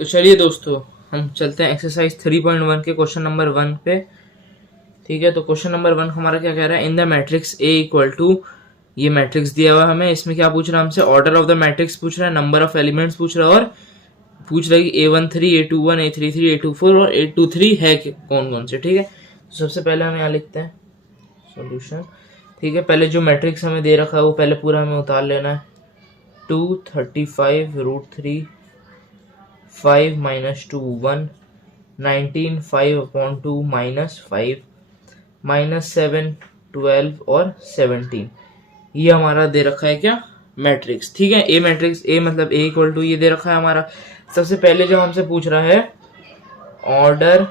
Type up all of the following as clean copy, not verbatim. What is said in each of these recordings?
तो चलिए दोस्तों, हम चलते हैं एक्सरसाइज 3.1 के क्वेश्चन नंबर 1 पे। ठीक है, तो क्वेश्चन नंबर 1 हमारा क्या कह रहा है, in the matrix A equal to, ये मैट्रिक्स दिया हुआ है हमें, इसमें क्या पूछ रहा है हमसे, ऑर्डर ऑफ द मैट्रिक्स पूछ रहा है, नंबर ऑफ एलिमेंट्स पूछ रहा है, और पूछ रहा है कि A13, A21, A33, A24 और A23 है कौन कौन से। ठीक है, तो सबसे पहले हम यहाँ लिखते हैं सॉल्यूशन। ठीक है, पहले जो मैट्रिक्स हमें दे रखा है वो पहले पूरा हमें उतार लेना है। 235√3 5 minus 2 1 19 5/2 minus 5 minus 7 12 और 17, ये हमारा दे रखा है क्या, मैट्रिक्स। ठीक है, ए मैट्रिक्स, ए मतलब ए इक्वल टू ये दे रखा है हमारा। सबसे पहले जो हमसे पूछ रहा है ऑर्डर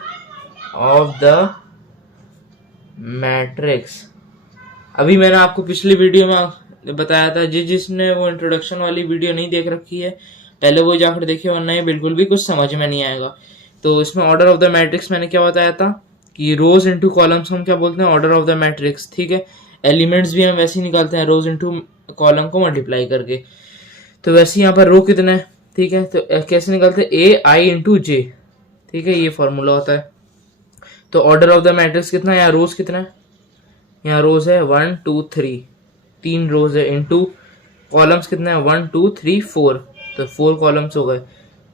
ऑफ द मैट्रिक्स। अभी मैंने आपको पिछली वीडियो में बताया था, जिसने वो इंट्रोडक्शन वाली वीडियो नहीं देख रखी है पहले वो जाकर देखिए, वरना ये बिल्कुल भी कुछ समझ में नहीं आएगा। तो इसमें ऑर्डर ऑफ द मैट्रिक्स मैंने क्या बताया था कि रोज इनटू कॉलम्स हम क्या बोलते हैं, ऑर्डर ऑफ द मैट्रिक्स। ठीक है, एलिमेंट्स भी हम वैसे ही निकालते हैं, रोज इनटू कॉलम को मल्टीप्लाई करके। तो वैसे यहाँ पर रो कितना है, ठीक है, तो कैसे निकालते हैं, ए आई इंटू जे। ठीक है, ये फॉर्मूला होता है। तो ऑर्डर ऑफ द मैट्रिक्स कितना है, यहाँ रोज कितना है, यहाँ रोज है 1 2 3, 3 रोज है, इंटू कॉलम्स कितना है 1 2 3 4, तो 4 कॉलम्स हो गए।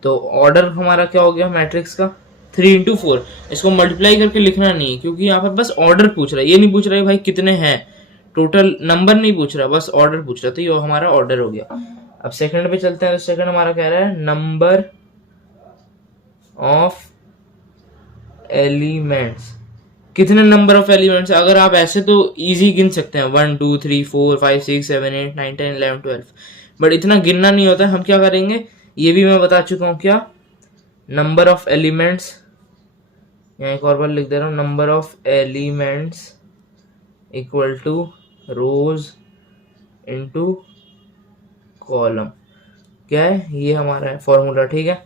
तो ऑर्डर हमारा क्या हो गया मैट्रिक्स का 3 इंटू 4। इसको मल्टीप्लाई करके लिखना नहीं है, क्योंकि यहाँ पर बस ऑर्डर पूछ रहा है, ये नहीं पूछ रहा है भाई कितने हैं, टोटल नंबर नहीं पूछ रहा, बस ऑर्डर पूछ रहा है। तो ये हमारा ऑर्डर हो गया। अब सेकंड पे चलते हैं। तो सेकंड हमारा कह रहा है नंबर ऑफ एलिमेंट्स, कितने नंबर ऑफ एलिमेंट्स। अगर आप ऐसे तो इजी गिन सकते हैं 1 2 3 4 5 6 7 8 9 10 11 12, बट इतना गिनना नहीं होता है। हम क्या करेंगे, ये भी मैं बता चुका हूँ, क्या नंबर ऑफ एलिमेंट्स, यहाँ एक और बार लिख दे रहा हूँ, number of elements equal to rows into column. क्या है, ये हमारा है फॉर्मूला। ठीक है,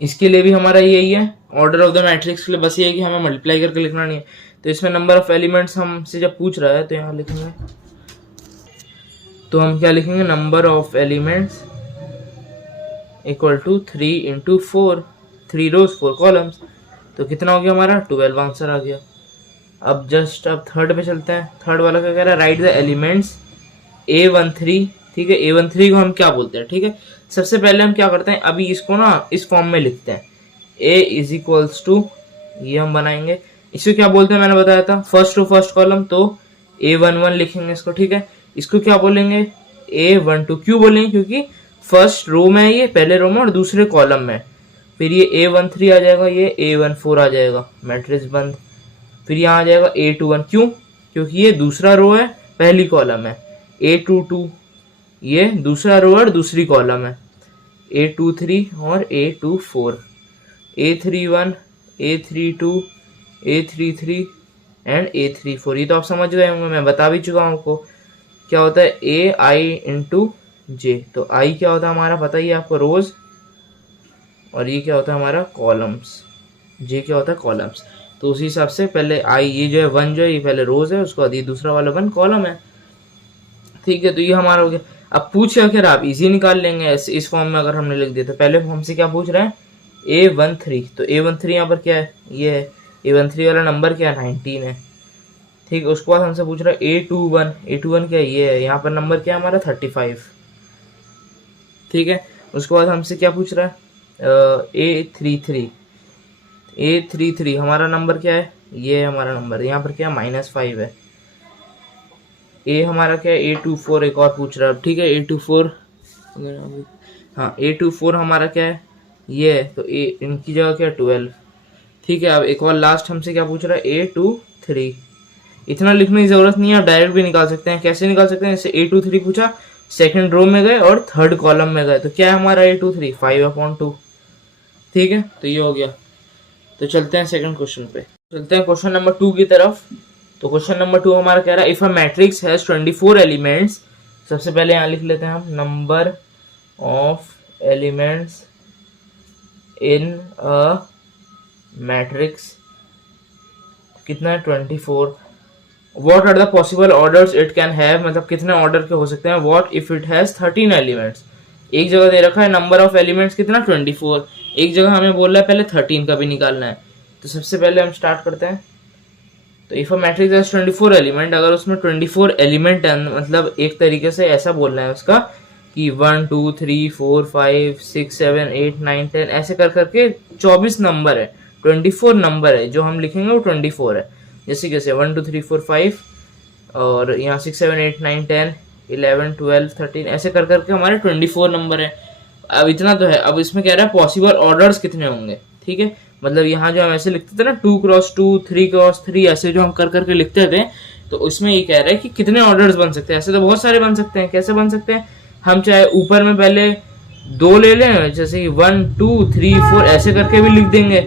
इसके लिए भी हमारा यही है, ऑर्डर ऑफ द मैट्रिक्स के लिए बस ये है कि हमें मल्टीप्लाई करके लिखना नहीं है। तो इसमें नंबर ऑफ एलिमेंट्स हमसे जब पूछ रहा है तो यहाँ लिखेंगे, तो हम क्या लिखेंगे, number of elements equal to 3 into 4, 3 rows 4 columns. तो कितना हो गया हमारा 12, आंसर आ गया। अब थर्ड पे चलते हैं। थर्ड वाला क्या कह रहा है, राइट द एलिमेंट्स A13। ठीक है, A13 को हम क्या बोलते हैं। ठीक है, सबसे पहले हम क्या करते हैं, अभी इसको ना इस फॉर्म में लिखते हैं, A इज इक्वल्स टू, ये हम बनाएंगे, इसको क्या बोलते हैं मैंने बताया था, फर्स्ट टू फर्स्ट कॉलम, तो A11 लिखेंगे इसको। ठीक है, इसको क्या बोलेंगे, A12। क्यों बोलेंगे, क्योंकि फर्स्ट रो में है ये, पहले रो में और दूसरे कॉलम में। फिर ये A13 आ जाएगा, ये A14 आ जाएगा, मैट्रिक्स बंद। फिर यहाँ आ जाएगा A21, क्यों, क्योंकि ये दूसरा रो है, पहली कॉलम है। A22, ये दूसरा रो और दूसरी कॉलम है। A23 और A24, A31, A32, A33 and A34। ये तो आप समझ गए होंगे, मैं बता भी चुका हूँ आपको क्या होता है, A I इंटू जे। तो I क्या होता है हमारा पता ही है आपको, रोज, और ये क्या होता है हमारा कॉलम्स, जे क्या होता है कॉलम्स। तो उसी हिसाब से पहले I, ये जो है 1 जो है ये पहले रोज है, उसके बाद ये दूसरा वाला 1 कॉलम है। ठीक है, तो ये हमारा हो गया। अब पूछे अगर आप इजी निकाल लेंगे इस फॉर्म में, अगर हमने लिख दिया तो पहले हमसे क्या पूछ रहा है, A13। तो A13 यहाँ पर क्या है, ये है, A13 वाला नंबर क्या है 19 है। ठीक है, उसके बाद हमसे पूछ रहा है A21, A21 क्या है, ये है, यहाँ पर नंबर क्या है हमारा 35। ठीक है, उसके बाद हमसे क्या पूछ रहा है, A33 हमारा नंबर क्या है, ये है हमारा नंबर, यहाँ पर क्या -5 है। ए हमारा क्या है, A24 एक और पूछ रहा है। ठीक है, A24, हाँ A24 हमारा क्या है, ये है, तो ए इनकी जगह क्या है 12। ठीक है, अब एक और लास्ट हमसे क्या पूछ रहा है, A23। इतना लिखने की जरूरत नहीं है, आप डायरेक्ट भी निकाल सकते हैं। कैसे निकाल सकते हैं, जैसे A23 पूछा, सेकंड रो में गए और थर्ड कॉलम में गए, तो क्या है हमारा A23 5/2। ठीक है, तो ये हो गया। तो चलते हैं सेकंड क्वेश्चन पे, चलते हैं क्वेश्चन नंबर 2 की तरफ। तो क्वेश्चन नंबर 2 हमारा कह रहा है, if a matrix has 24 elements. सबसे पहले यहाँ लिख लेते हैं हम, number of elements in a matrix कितना है 24। What are the possible orders it can have, मतलब कितने ऑर्डर के हो सकते हैं। What if it has 13 elements, एक जगह दे रखा है नंबर ऑफ एलिमेंट्स कितना 24, एक जगह हमें बोल रहा है पहले 13 का भी निकालना है। तो सबसे पहले हम स्टार्ट करते हैं। तो if a matrix has 24 element, अगर उसमें 24 एलिमेंट है, मतलब एक तरीके से ऐसा बोलना है उसका कि 1 2 3 4 5 6 7 8 9 10 ऐसे कर करके 24 नंबर है, 24 नंबर है जो हम लिखेंगे वो 24 है। जैसे कैसे 1 2 3 4 5 और यहाँ 6 7 8 9 10 11 12 13 ऐसे कर करके हमारे 24 नंबर है। अब इतना तो है। अब इसमें कह रहा है पॉसिबल ऑर्डर्स कितने होंगे, ठीक है। मतलब यहाँ जो हम ऐसे लिखते थे ना 2 क्रॉस 2 3 क्रॉस 3 ऐसे जो हम कर करके लिखते थे, तो उसमें ये कह रहा है कि कितने ऑर्डर्स बन सकते हैं। ऐसे तो बहुत सारे बन सकते हैं। कैसे बन सकते हैं, हम चाहे ऊपर में पहले 2 ले लें, जैसे कि 1 2 3 4 ऐसे करके भी लिख देंगे,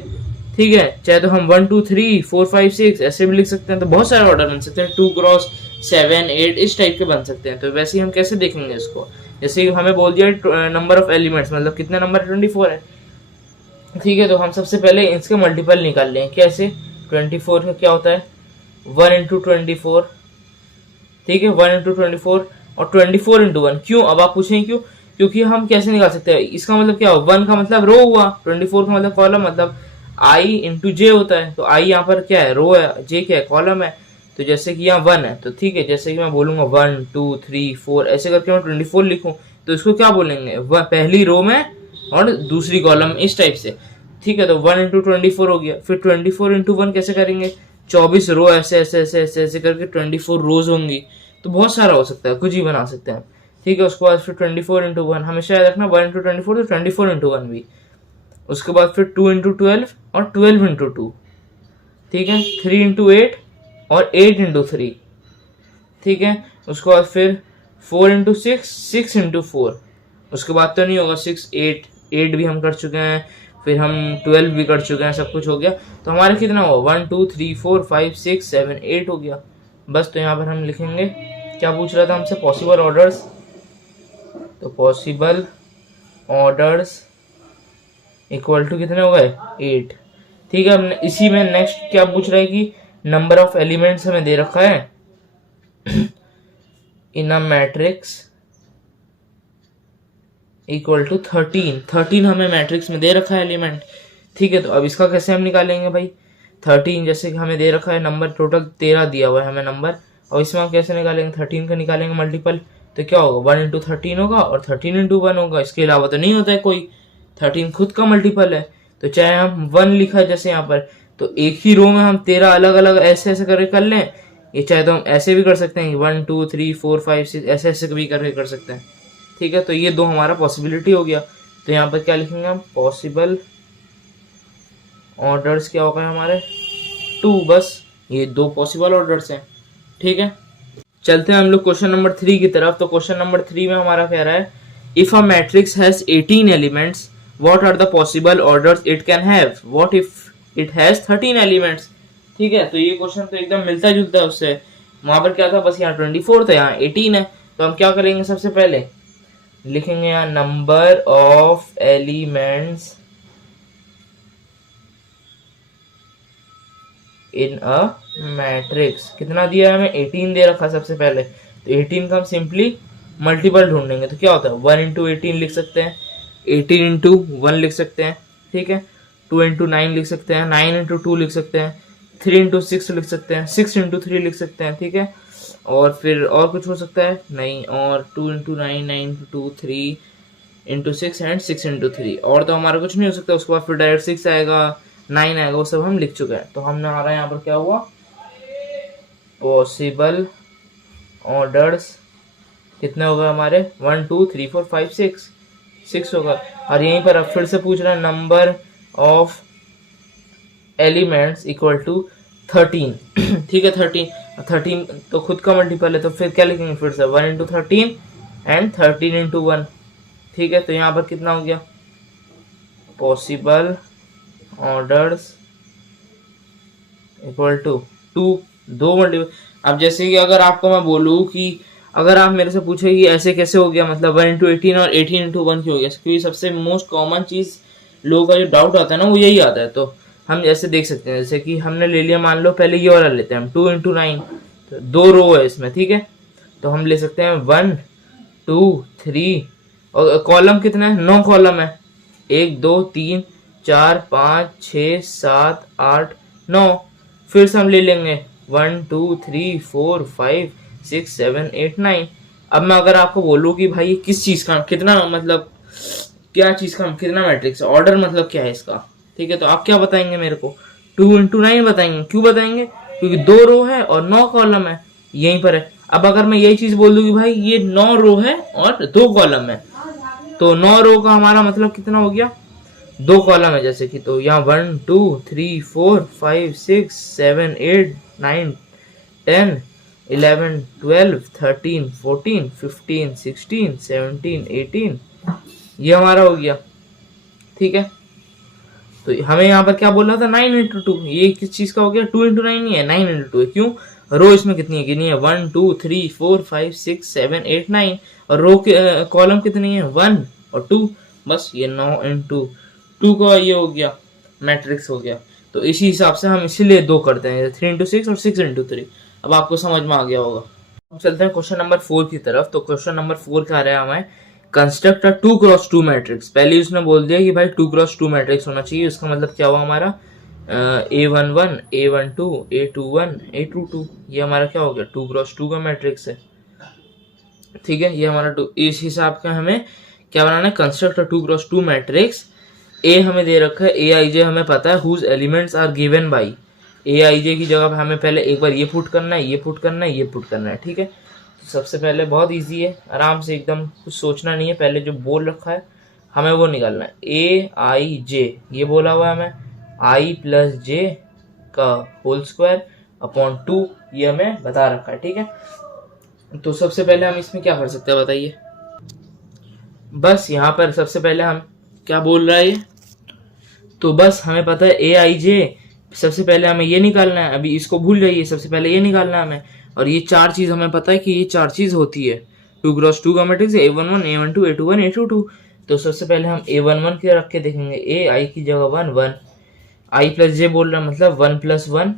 ठीक है। चाहे तो हम 1 2 3 4 5 6 ऐसे भी लिख सकते हैं। तो बहुत सारे ऑर्डर बन सकते हैं, 2 क्रॉस 7 8 इस टाइप के बन सकते हैं। तो वैसे ही हम कैसे देखेंगे इसको, जैसे हमें बोल दिया नंबर ऑफ एलिमेंट्स, मतलब कितने नंबर 24 है, ठीक है। तो हम सबसे पहले इसके मल्टीपल निकाल लें। कैसे, 24 का क्या होता है 1 इंटू 24, ठीक है। 1 इंटू 24 और 24 इंटू 1 क्यों, अब आप पूछेंगे क्यों, क्योंकि हम कैसे निकाल सकते हैं, इसका मतलब क्या हुआ, 1 का मतलब रो हुआ, 24 का मतलब कॉलम, मतलब आई इंटू जे होता है। तो आई यहाँ पर क्या है, रो है, जे क्या है, कॉलम है। तो जैसे कि यहाँ 1 है, तो ठीक है, जैसे कि मैं बोलूंगा 1 2 3 4 ऐसे करके मैं 24 लिखूं, तो इसको क्या बोलेंगे, वह पहली रो में और दूसरी कॉलम, इस टाइप से, ठीक है। तो 1 इंटू 24 हो गया। फिर 24 इंटू 1 कैसे करेंगे, 24 रो ऐसे ऐसे ऐसे ऐसे ऐसे करके 24 रोज होंगी। तो बहुत सारा हो सकता है, कुछ ही बना सकते हैं, ठीक है। उसके बाद फिर 24 इंटू 1 हमेशा याद रखना, 1 इंटू 24 तो 24 इंटू 1 भी। उसके बाद फिर 2 इंटू 12 और 12 इंटू 2, ठीक है। 3 इंटू 8 और 8 इंटू 3, ठीक है। उसके बाद फिर 4 इंटू 6 6 इंटू 4, उसके बाद तो नहीं होगा 6 8 8 भी हम कर चुके हैं, फिर हम 12 भी कर चुके हैं, सब कुछ हो गया। तो हमारे कितना हुआ 1 2 3 4 5 6 7 8 हो गया बस। तो यहाँ पर हम लिखेंगे, क्या पूछ रहा था हमसे, पॉसिबल ऑर्डर्स। तो पॉसिबल ऑर्डर्स इक्वल टू कितने हो गए 8, ठीक है। हमने इसी में नेक्स्ट क्या पूछ रहा है कि नंबर ऑफ एलिमेंट्स हमें दे रखा है इन अ मैट्रिक्स इक्वल टू 13 हमें मैट्रिक्स में दे रखा है एलिमेंट, ठीक है। तो अब इसका कैसे हम निकालेंगे भाई, 13 जैसे कि हमें दे रखा है नंबर, टोटल 13 दिया हुआ है हमें नंबर, और इसमें हम कैसे निकालेंगे, 13 का निकालेंगे मल्टीपल। तो क्या होगा 1 इंटू 13 होगा और 13 इंटू 1 होगा, इसके अलावा तो नहीं होता है कोई। 13 खुद का मल्टीपल है, तो चाहे हम 1 लिखा है जैसे यहाँ पर, तो एक ही रो में हम 13 अलग अलग ऐसे ऐसे करके कर लें, ये चाहे तो हम ऐसे भी कर सकते हैं 1 2 3 4 5 6 ऐसे ऐसे भी करके कर सकते हैं, ठीक है। तो ये दो हमारा पॉसिबिलिटी हो गया। तो यहाँ पर क्या लिखेंगे हम, पॉसिबल ऑर्डर्स क्या होगा हमारे 2, बस ये दो पॉसिबल ऑर्डर्स हैं, ठीक है। चलते हैं हम लोग क्वेश्चन नंबर 3 की तरफ। तो क्वेश्चन नंबर 3 में हमारा कह रहा है, if a matrix has 18 elements what are the possible orders it can have, what if it has 13 elements, ठीक है। तो ये क्वेश्चन तो एकदम मिलता जुलता है उससे। वहां पर क्या था, बस यहाँ 24 था, यहाँ 18 है। तो हम क्या करेंगे, सबसे पहले लिखेंगे यहाँ number of elements in a matrix, कितना दिया है हमें 18 दे रखा सबसे पहले। तो 18 का हम सिंपली मल्टीपल ढूंढेंगे, तो क्या होता है 1 इंटू 18 लिख सकते हैं, 18 इंटू 1 लिख सकते हैं, ठीक है। 2 इंटू 9 लिख सकते हैं, 9 इंटू 2 लिख सकते हैं, 3 इंटू 6 लिख सकते हैं, 6 इंटू 3 लिख सकते हैं, ठीक है। और फिर और कुछ हो सकता है नहीं, और 2 into 9 9 into 2 3 into 6 and 6 into 3, और तो हमारा कुछ नहीं हो सकता। उसके बाद फिर डायरेक्ट 6 आएगा 9 आएगा, वो सब हम लिख चुके हैं। तो हमने आ रहा है यहाँ पर क्या हुआ, पॉसिबल ऑर्डर्स कितने हो गए हमारे 1 2 3 4 5 6 होगा। और यहीं पर अब फिर से पूछ रहा है number of elements equal to 13 ठीक है। 13 तो खुद का मल्टीपल है, तो फिर क्या लिखेंगे, फिर से 1 इंटू 13 एंड 13 इंटू 1, ठीक है। तो यहाँ पर कितना हो गया, पॉसिबल ऑर्डर्स इक्वल टू 2, दो मल्टीपल। अब जैसे कि अगर आपको मैं बोलूँ कि अगर आप मेरे से पूछे कि ऐसे कैसे हो गया, मतलब 1 इंटू 18 और 18 इंटू 1 क्यों हो गया, क्योंकि सबसे मोस्ट कॉमन चीज़ लोगों का जो डाउट आता है ना वो यही आता है। तो हम ऐसे देख सकते हैं, जैसे कि हमने ले लिया, मान लो पहले ये वाला लेते हैं हम 2 इंटू 9, तो 2 रो है इसमें, ठीक है। तो हम ले सकते हैं 1 2 3 और कॉलम कितना है, 9 कॉलम है, 1 2 3 4 5 6 7 8 9। फिर से हम ले लेंगे 1 2 3 4 5 6 7 8 9। अब मैं अगर आपको बोलूँ कि भाई किस चीज का कितना, मतलब क्या चीज का कितना मैट्रिक्स है, ऑर्डर मतलब क्या है इसका, ठीक है, तो आप क्या बताएंगे मेरे को, 2 × 9 बताएंगे। क्यों बताएंगे, क्योंकि 2 रो है और 9 कॉलम है, यहीं पर है। अब अगर मैं यही चीज बोल दूं कि भाई ये 9 रो है और 2 कॉलम है, तो 9 रो का हमारा मतलब कितना हो गया, 2 कॉलम है जैसे कि, तो यहाँ 1 2 3 4 5 6 7 8 9 10 11 12 13 14 15 16 17 18, ये हमारा हो गया, ठीक है। तो हमें यहाँ पर क्या बोल रहा था, 9 × 2, ये किस चीज का हो गया, 2 × 9 नहीं है, 9 × 2 है। क्यों, रो इसमें कितनी है, कितनी है, 1 2 3 4 5 6 7 8 9, और रो के कॉलम कितनी है, 1 और 2, बस ये 9 × 2 का ये हो गया, मैट्रिक्स हो गया। तो इसी हिसाब से हम इसीलिए 2 करते हैं, 3 × 6 और 6 × 3। अब आपको समझ में आ गया होगा। हम चलते हैं क्वेश्चन नंबर 4 की तरफ। तो क्वेश्चन नंबर 4 क्या रहा है हमें, कंस्ट्रक्ट अ 2 × 2 मैट्रिक्स। पहले उसने बोल दिया कि भाई 2 × 2 मैट्रिक्स होना चाहिए। इसका मतलब क्या हुआ हमारा, A11 A12 A21 A22, ये हमारा क्या हो गया, 2 × 2 का मैट्रिक्स है, ठीक है। ये हमारा इस हिसाब का हमें क्या बनाना है, कंस्ट्रक्ट अ 2 × 2 मैट्रिक्स। ए हमें दे रखा है, Aij हमें पता है, whose elements are given by. Aij की जगह पे हमें पहले एक बार ये पुट करना है, ये पुट करना है, ये पुट करना है, ठीक है। तो सबसे पहले बहुत इजी है, आराम से एकदम, कुछ सोचना नहीं है, पहले जो बोल रखा है हमें वो निकालना है। Aij ये बोला हुआ है हमें, I + j का होल स्क्वायर अपॉन 2, ये हमें बता रखा है, ठीक है। तो सबसे पहले हम इसमें क्या कर सकते हैं बताइए, बस यहाँ पर सबसे पहले हम क्या बोल रहा है ये, तो बस हमें पता है Aij, सबसे पहले हमें ये निकालना है, अभी इसको भूल जाइए, सबसे पहले ये निकालना है हमें। और ये 4 चीज हमें पता है कि ये 4 चीज होती है 2 × 2 का matrix, A11 A12 A21 A22। तो सबसे पहले हम A11 के रख के देखेंगे, ए आई की जगह 1 1, I + j बोल रहा है, मतलब 1 + 1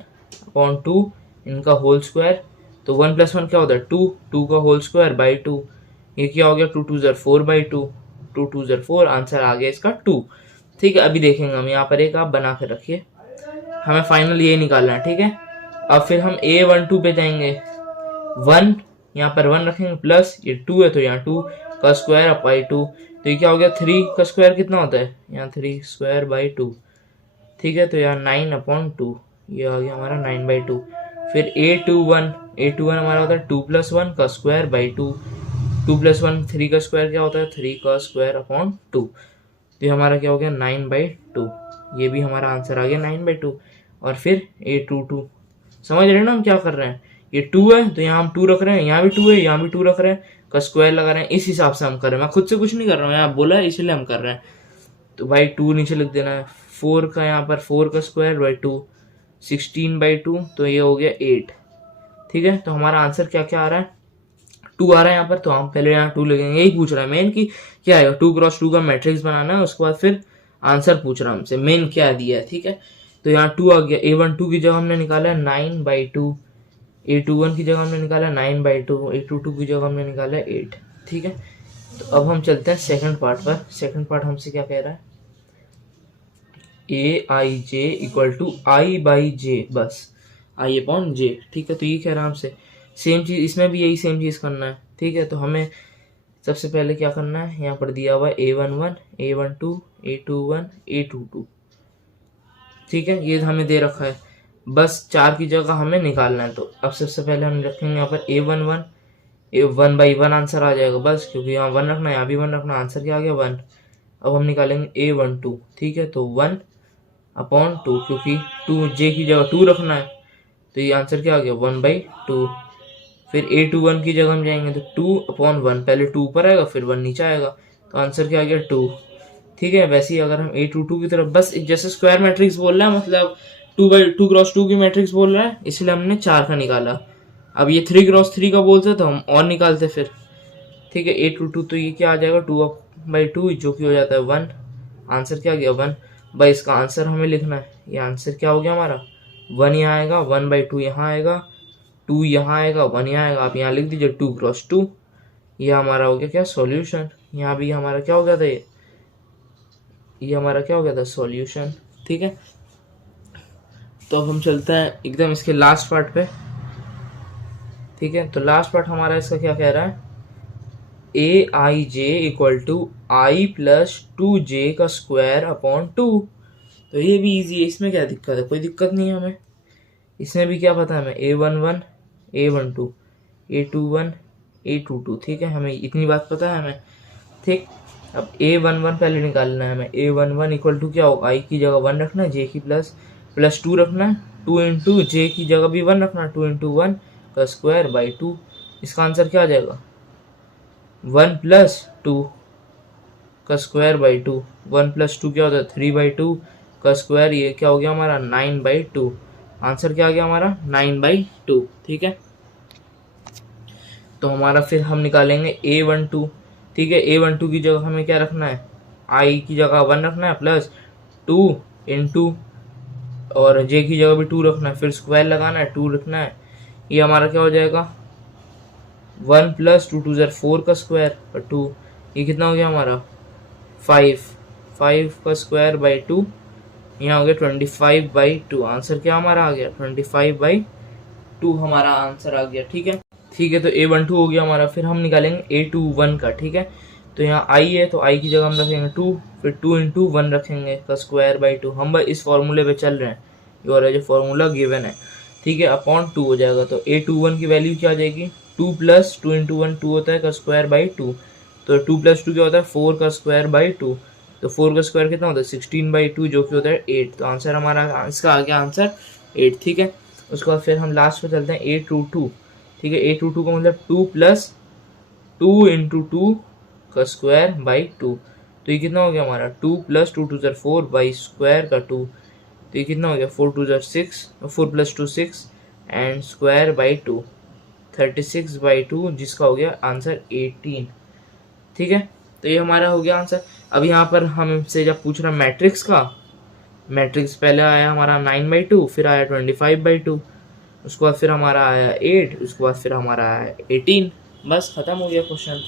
अपॉन 2 इनका होल स्क्वायर। तो 1 + 1 क्या होता है, 2, 2 का होल स्क्वायर बाई 2, ये क्या हो गया, 2 2 = 4 बाई 2, 2 2 = 4, आंसर आ गया इसका 2, ठीक है। अभी देखेंगे हम, यहाँ पर एक आप बना के रखिए, हमें फाइनल ये निकालना है, ठीक है। अब फिर हम A12 पे जाएंगे, 1 यहाँ पर 1 रखेंगे, प्लस ये 2 है तो यहाँ 2 का स्क्वायर बाई 2, तो ये क्या हो गया, 3 का स्क्वायर कितना होता है, यहाँ 3 स्क्वायर बाई 2, ठीक है। तो यहाँ 9/2, ये आ गया हमारा 9/2। फिर A21 हमारा होता है 2 + 1 का स्क्वायर बाई 2, 2 + 1 3 का स्क्वायर क्या होता है, 3 का स्क्वायर अपॉन 2, तो ये हमारा क्या हो गया, 9/2, ये भी हमारा आंसर आ गया 9/2। और फिर A22, समझ रहे हैं ना हम क्या कर रहे हैं, ये 2 है तो यहाँ हम 2 रख रहे हैं, यहाँ भी 2 है, यहाँ भी 2 रख रहे हैं, का स्क्वायर लगा रहे हैं, इस हिसाब से हम कर रहे हैं, मैं खुद से कुछ नहीं कर रहा हूँ, आप बोला है इसलिए हम कर रहे हैं। तो भाई 2 नीचे लिख देना है, 4 का यहाँ पर 4 का स्क्वायर बाई 2, 16/2, तो ये हो गया 8, ठीक है। तो हमारा आंसर क्या क्या आ रहा है, 2 आ रहा है यहाँ पर, तो हम पहले यहाँ 2 लिखेंगे, यही पूछ रहा है मेन कि क्या है, 2 × 2 का मैट्रिक्स बनाना है, उसके बाद फिर आंसर पूछ रहा है हमसे मेन क्या दिया है, ठीक है। तो यहाँ 2 आ गया, A12 की जगह हमने निकाला है 9/2, A21 की जगह हमने निकाला है 9/2, A22 की जगह हमने निकाला है 8, ठीक है। तो अब हम चलते हैं सेकंड पार्ट पर। सेकंड पार्ट हमसे क्या कह रहा है, Aij = I/j, बस I/j, ठीक है। तो ये कह रहा है हमसे सेम चीज, इसमें भी यही सेम चीज करना है, ठीक है। तो हमें सबसे पहले क्या करना है, यहाँ पर दिया हुआ है A11 A12 A21 A22, ठीक है, ये हमें दे रखा है, बस 4 की जगह हमें निकालना है। तो अब सबसे पहले हम रखेंगे यहाँ पर A11, 1/1 आंसर आ जाएगा, बस क्योंकि यहाँ 1 रखना है, यहाँ भी 1 रखना, आंसर क्या आ गया 1। अब हम निकालेंगे A12, ठीक है, तो 1/2, क्योंकि 2j की जगह 2 रखना है, तो ये आंसर क्या आ गया 1/2। फिर A21 की जगह हम जाएंगे तो 2/1, पहले 2 ऊपर आएगा फिर 1 नीचे आएगा, तो आंसर क्या आ गया 2, ठीक है। वैसे ही अगर हम A22 की तरफ, बस जैसे स्क्वायर मैट्रिक्स बोल रहा है, मतलब 2 × 2 की मैट्रिक्स बोल रहा है, इसलिए हमने 4 का निकाला। अब ये 3 × 3 का बोलते तो हम और निकालते फिर, ठीक है। A22 तो ये क्या आ जाएगा 2/2, जो कि हो जाता है 1, आंसर क्या आ गया 1। भाई इसका आंसर हमें लिखना है, ये आंसर क्या हो गया हमारा 1 यहाँ आएगा, 1/2 यहाँ आएगा, 2 यहाँ आएगा, 1 यहाँ आएगा, आप यहाँ लिख दीजिए 2 × 2, ये हमारा हो गया क्या सॉल्यूशन। यहाँ भी हमारा क्या हो गया था, ये हमारा क्या हो गया था, सॉल्यूशन। ठीक है, तो अब हम चलते हैं एकदम इसके लास्ट पार्ट पे। ठीक है, तो लास्ट पार्ट हमारा इसका क्या कह रहा है, A I J equal to I plus 2j का स्क्वायर अपॉन 2। तो ये भी इजी है, इसमें क्या दिक्कत है, कोई दिक्कत नहीं है हमें। इसमें भी क्या पता है हमें, A11 A12 A21 A22। ठीक है, हमें इतनी बात पता है हमें। ठीक, अब A11 पहले निकालना है हमें। A11 इक्वल टू क्या होगा, आई की जगह 1 रखना है, जे की प्लस 2 रखना है, 2 इंटू जे की जगह भी 1 रखना है, 2 इंटू 1 का स्क्वायर बाई 2। इसका आंसर क्या आ जाएगा, 1 प्लस 2 का स्क्वायर बाई 2। 1 प्लस 2 क्या होता है, 3/2 का स्क्वायर, ये क्या हो गया हमारा 9/2। आंसर क्या आ गया हमारा 9/2। ठीक है, तो हमारा फिर हम निकालेंगे A12। ठीक है, A12 की जगह हमें क्या रखना है, आई की जगह 1 रखना है, प्लस 2 इंटू और जे की जगह भी 2 रखना है, फिर स्क्वायर लगाना है, 2 रखना है। ये हमारा क्या हो जाएगा, 1 प्लस 2 2 4 का स्क्वायर और 2, ये कितना हो गया हमारा 5 का स्क्वायर बाई 2। यहाँ हो गया 25/2। आंसर क्या हमारा आ गया 25/2 हमारा आंसर आ गया। ठीक है, ठीक है, तो A12 हो गया हमारा। फिर हम निकालेंगे A21 का। ठीक है, तो यहाँ I है तो I की जगह हम रखेंगे 2, फिर 2 इंटू 1 रखेंगे का स्क्वायर बाई 2। हम बस इस फॉर्मूले पे चल रहे हैं, ये वाला जो फॉर्मूला गिवन है। ठीक है, अपॉन 2 हो जाएगा, तो A21 की वैल्यू क्या आ जाएगी, 2 प्लस 2 इंटू 1 2 होता है का स्क्वायर बाई 2। तो 2 प्लस 2 क्या होता है 4 का स्क्वायर बाई 2। तो 4 का स्क्वायर कितना होता है 16/2, जो कि होता है 8। तो आंसर हमारा इसका आ गया आंसर 8। ठीक है, उसके बाद फिर हम लास्ट पे चलते हैं A22। ठीक है, A22 का मतलब 2 प्लस 2 इंटू 2 का स्क्वायर बाई 2। तो ये कितना हो गया हमारा 2 प्लस 2 2 4 बाई स्क्वायर का 2। तो ये कितना हो गया 4 2 6, 4 प्लस 2 6 एंड स्क्वायर बाई 2, 36/2, जिसका हो गया आंसर 18। ठीक है, तो ये हमारा हो गया आंसर। अब यहाँ पर हमसे जब पूछ रहा मैट्रिक्स का, मैट्रिक्स पहले आया हमारा 9/2, फिर आया 25/2, उसके बाद फिर हमारा आया 8, उसके बाद फिर हमारा आया 18। बस खत्म हो गया क्वेश्चन।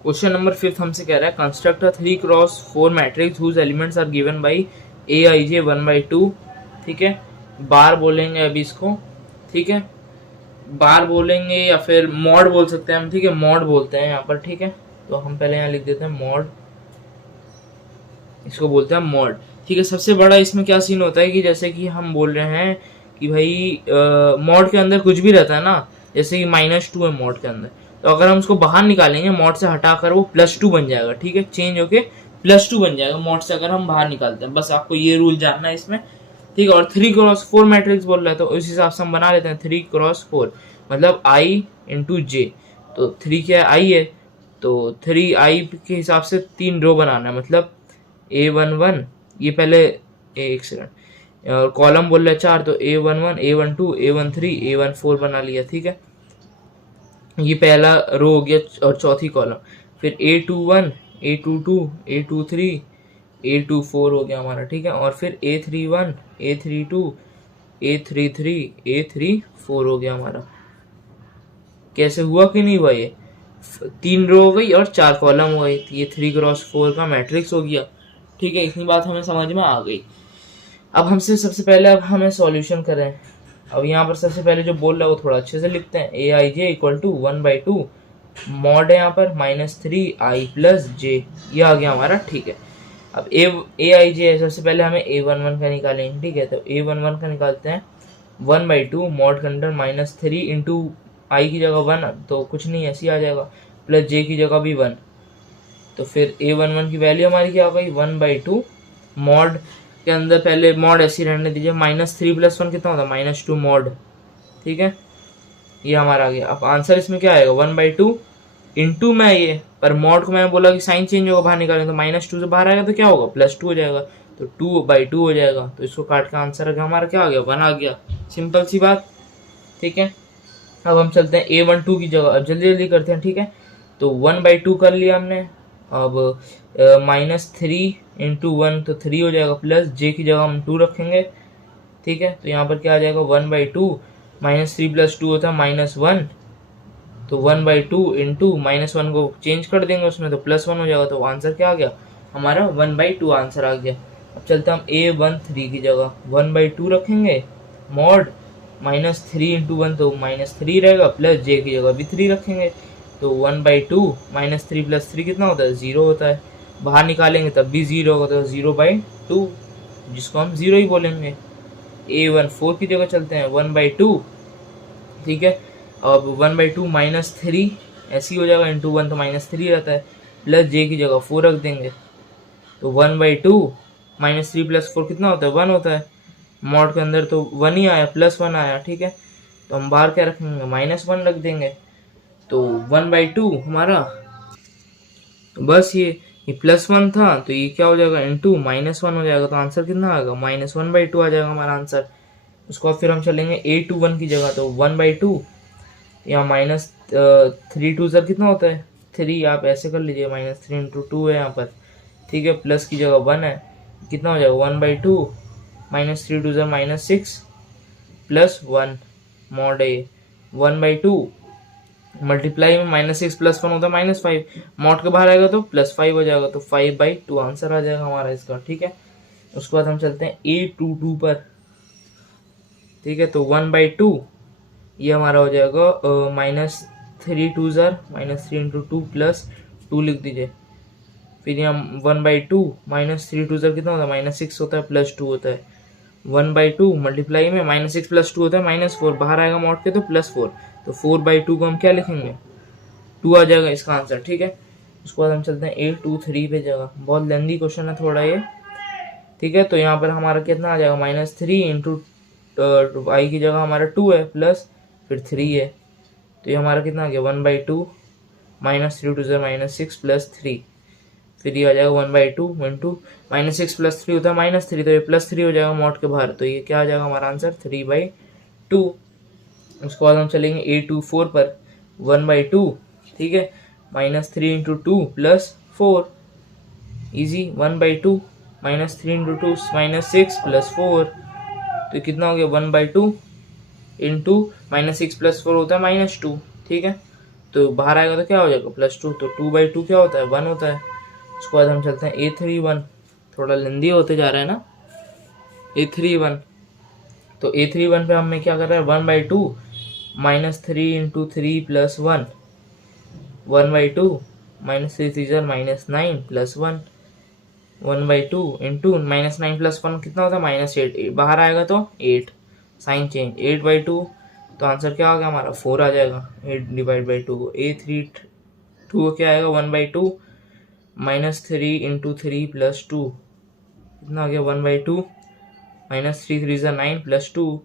क्वेश्चन नंबर 5 हमसे कह रहा है construct a 3x4 matrix whose elements are given by Aij 1/2। ठीक है, बार बोलेंगे अभी इसको। ठीक है, बार बोलेंगे या फिर मॉड बोल सकते हैं हम। ठीक है, मॉड बोलते हैं यहाँ पर। ठीक है, तो हम पहले यहाँ लिख देते हैं मॉड, इसको बोलते हैं मॉड। ठीक है, सबसे बड़ा इसमें क्या सीन होता है कि जैसे कि हम बोल रहे हैं कि भाई मॉड के अंदर कुछ भी रहता है ना, जैसे कि -2 है मॉड के अंदर, तो अगर हम उसको बाहर निकालेंगे मॉड से हटाकर वो +2 बन जाएगा। ठीक है, चेंज होके +2 बन जाएगा मॉड से अगर हम बाहर निकालते हैं। बस आपको ये रूल जानना है इसमें। ठीक है, और 3x4 मैट्रिक्स बोल रहा है तो उस हिसाब से हम बना लेते हैं 3x4 मतलब I इंटू जे। तो 3 क्या है, I है, तो 3I के हिसाब से 3 रो बनाना है, मतलब A11, ये पहले एक सेकंड, और कॉलम बोल रहा है 4, तो A11 A12 A13 A14 बना लिया। ठीक है, ये पहला रो हो गया और चौथी कॉलम। फिर A21 A22 A23 A24 हो गया हमारा। ठीक है, और फिर A31 A32 A33 A34 हो गया हमारा। कैसे हुआ कि नहीं हुआ, ये 3 रो हो गई और 4 कॉलम हो गई, ये 3x4 का मैट्रिक्स हो गया। ठीक है, इतनी बात हमें समझ में आ गई। अब हमसे सबसे पहले अब हमें सॉल्यूशन करें। अब यहाँ पर सबसे पहले जो बोल रहा है वो थोड़ा अच्छे से लिखते हैं। Aij इक्वल टू 1/2 मॉड है यहाँ पर -3i प्लस जे, ये आ गया हमारा। ठीक है, अब Aij है, सबसे पहले हमें A11 का निकालेंगे। ठीक है, तो A11 का निकालते हैं 1/2 मॉड के अंदर -3 इंटू आई की जगह 1, तो कुछ नहीं ऐसे ही आ जाएगा, प्लस जे की जगह भी 1। तो फिर A11 की वैल्यू हमारी क्या हो गई 1/2 मॉड के अंदर, पहले मॉड ऐसी रहने दीजिए, -3 + 1 कितना होता है -2 मॉड। ठीक है, ये हमारा आ गया। अब आंसर इसमें क्या आएगा 1/2 इंटू में ये, पर मॉड को मैंने बोला कि साइन चेंज होगा बाहर निकालें, तो -2 से बाहर आएगा तो क्या होगा +2 हो जाएगा, तो 2/2 हो जाएगा। तो इसको काट के आंसर हमारा क्या आ गया 1 आ गया। सिंपल सी बात। ठीक है, अब हम चलते हैं A12 की जगह, अब जल्दी जल्दी करते हैं। ठीक है, तो 1/2 कर लिया हमने। अब -3 इंटू 1 तो 3 हो जाएगा, प्लस जे की जगह हम 2 रखेंगे। ठीक है, तो यहाँ पर क्या आ जाएगा 1/2 -3 + 2 होता है -1, तो 1/2 इंटू -1 को चेंज कर देंगे उसमें तो +1 हो जाएगा, तो आंसर क्या आ गया हमारा 1/2 आंसर आ गया। अब चलते हम A13 की जगह 1/2 रखेंगे, मॉड -3 इंटू 1 तो -3 रहेगा, प्लस j की जगह भी 3 रखेंगे तो 1/2 -3 + 3 कितना होता है 0 होता है, बाहर निकालेंगे तब भी 0 होगा तो 0/2 जिसको हम 0 ही बोलेंगे। A14 की जगह चलते हैं 1/2, ठीक है। अब 1/2 -3 ऐसे ही हो जाएगा, इंटू 1 तो -3 रहता है, प्लस j की जगह 4 रख देंगे तो 1/2 -3 + 4 कितना होता है 1 होता है, मॉड के अंदर तो 1 ही आया, +1 आया, ठीक है। तो हम बाहर क्या रखेंगे -1 रख देंगे तो 1/2 हमारा, तो बस ये +1 था तो ये क्या हो जाएगा इंटू -1 हो जाएगा, तो आंसर कितना आएगा -1/2 आ जाएगा हमारा आंसर। उसको फिर हम चलेंगे A21 की जगह तो 1/2 या -3 2 सर कितना होता है 3, आप ऐसे कर लीजिए -3 इंटू 2 है यहाँ पर, ठीक है, प्लस की जगह 1 है, कितना हो जाएगा 1/2 -3 2 -6 प्लस 1 मॉड है 1/2 मल्टीप्लाई में -6 + 1 होता है -5, मॉड के बाहर आएगा तो +5 हो जाएगा तो 5/2 आंसर आ जाएगा हमारा इसका, ठीक है। उसके बाद हम चलते हैं A22 पर, ठीक है, तो 1/2 ये हमारा हो जाएगा -3 2 -3 इंटू 2 प्लस 2 लिख दीजिए, फिर यहाँ 1/2 -3 2 कितना होता है -6 होता है, प्लस 2 होता है, 1/2 मल्टीप्लाई में -6 + 2 होता है -4, बाहर आएगा मॉड के तो +4, तो 4/2 को हम क्या लिखेंगे 2 आ जाएगा इसका आंसर, ठीक है। उसके बाद हम चलते हैं A23 पे जगह, बहुत लेंदी क्वेश्चन है थोड़ा ये, ठीक है। तो यहाँ पर हमारा कितना आ जाएगा -3 इंटू आई की जगह हमारा 2 है, प्लस फिर 3 है, तो ये हमारा कितना आ गया 1/2 -3 2 -6 प्लस 3, फिर ये आ जाएगा 1/2 इंटू -6 + 3 होता है -3, तो ये +3 हो जाएगा मॉड के बाहर, तो ये क्या आ जाएगा हमारा आंसर 3/2। उसके बाद हम चलेंगे A24 पर 1/2, ठीक है, -3 into 2 plus 4, easy 1/2 -3 into 2 -6 plus 4, तो कितना हो गया 1/2 इंटू -6 + 4 होता है -2, ठीक है, तो बाहर आएगा तो क्या हो जाएगा +2, तो 2/2 क्या होता है 1 होता है। उसके बाद हम चलते हैं A31, थोड़ा लेंदी होते जा रहा है ना A31, तो A31 पे हमें क्या कर रहा है 1/2 -3 इंटू 3 प्लस 1, 1/2 -3 3 -9 प्लस 1, 1/2 इंटू -9 + 1 कितना होता है -8, बाहर आएगा तो 8, साइन चेंज 8/2, तो आंसर क्या आ गया हमारा 4 आ जाएगा, 8/2 को A32 क्या आएगा 1/2 -3 इंटू 3 प्लस 2, कितना आ गया 1/2 -3 3 9 प्लस 2,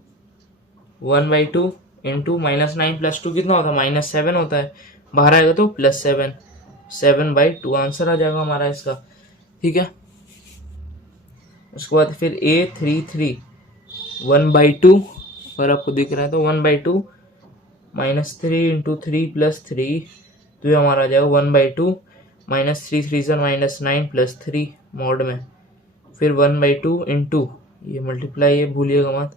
1/2 इंटू -9 + 2 कितना होता है -7 होता है, बाहर आएगा तो +7, 7/2 आंसर आ जाएगा हमारा इसका, ठीक है। उसके बाद फिर A33 1/2, अगर आपको दिख रहा है तो 1/2 -3 इंटू 3 प्लस 3, तो ये हमारा आ जाएगा 1/2 -3 3 -9 प्लस 3 मॉड में, फिर 1/2 इंटू ये मल्टीप्लाई है भूलिएगा मत,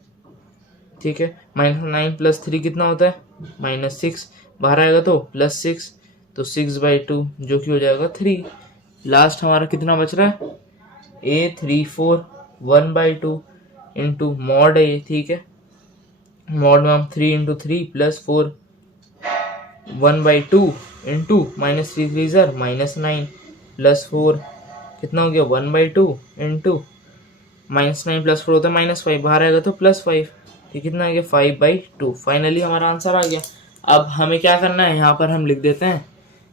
ठीक है, -9 + 3 कितना होता है -6, बाहर आएगा तो +6, तो 6/2 जो कि हो जाएगा 3। लास्ट हमारा कितना बच रहा है A34 1/2 इंटू मॉड है, ठीक है, मॉड में हम 3 इंटू 3 प्लस 4, 1/2 इंटू -3 3 -9 प्लस 4, कितना हो गया 1/2 इंटू -9 + 4 होता है -5, बाहर आएगा तो +5, तो कितना आ गया 5/2। फाइनली हमारा आंसर आ गया। अब हमें क्या करना है, यहाँ पर हम लिख देते हैं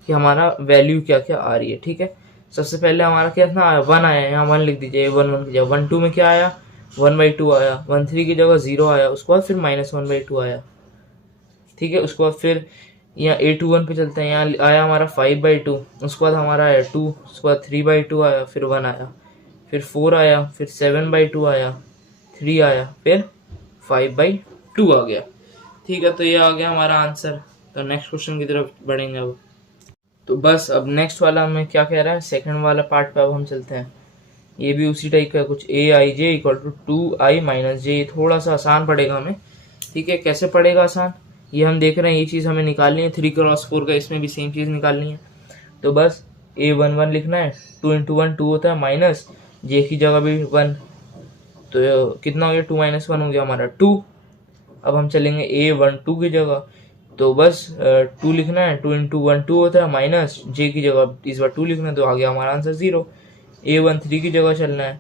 कि हमारा वैल्यू क्या क्या आ रही है, ठीक है। सबसे पहले हमारा कितना आया 1 आया, यहाँ 1 लिख दीजिए, 1 की जगह 1/2 में क्या आया 1/2 आया, 1/3 की जगह 0 आया, उसके बाद फिर -1/2 आया, ठीक है। उसके बाद फिर यहाँ A21 पे चलते हैं, यहाँ आया हमारा 5/2, उसके बाद हमारा आया 2, उसके बाद 3/2 आया, फिर 1 आया, फिर 4 आया, फिर 7/2 आया, 3 आया, फिर 5/2 आ गया, ठीक है। तो ये आ गया हमारा आंसर। तो नेक्स्ट क्वेश्चन की तरफ बढ़ेंगे अब। तो बस अब नेक्स्ट वाला हमें क्या कह रहा है, सेकंड वाला पार्ट पे अब हम चलते हैं। ये भी उसी टाइप का कुछ AIJ = 2i - j, थोड़ा सा आसान पड़ेगा हमें, ठीक है। कैसे पड़ेगा आसान, ये हम देख रहे हैं ये चीज़ हमें निकालनी है, 3x4 का इसमें भी सेम चीज़ निकालनी है। तो बस A11 लिखना है, 2 इंटू 1 2 होता है, माइनस जे की जगह भी 1, तो कितना हो गया 2 माइनस 1 हो गया हमारा 2। अब हम चलेंगे A12 की जगह, तो बस 2 लिखना है, 2 इंटू 1 2 होता है, माइनस जे की जगह इस बार 2 लिखना है, तो आ गया हमारा आंसर 0। A13 की जगह चलना है,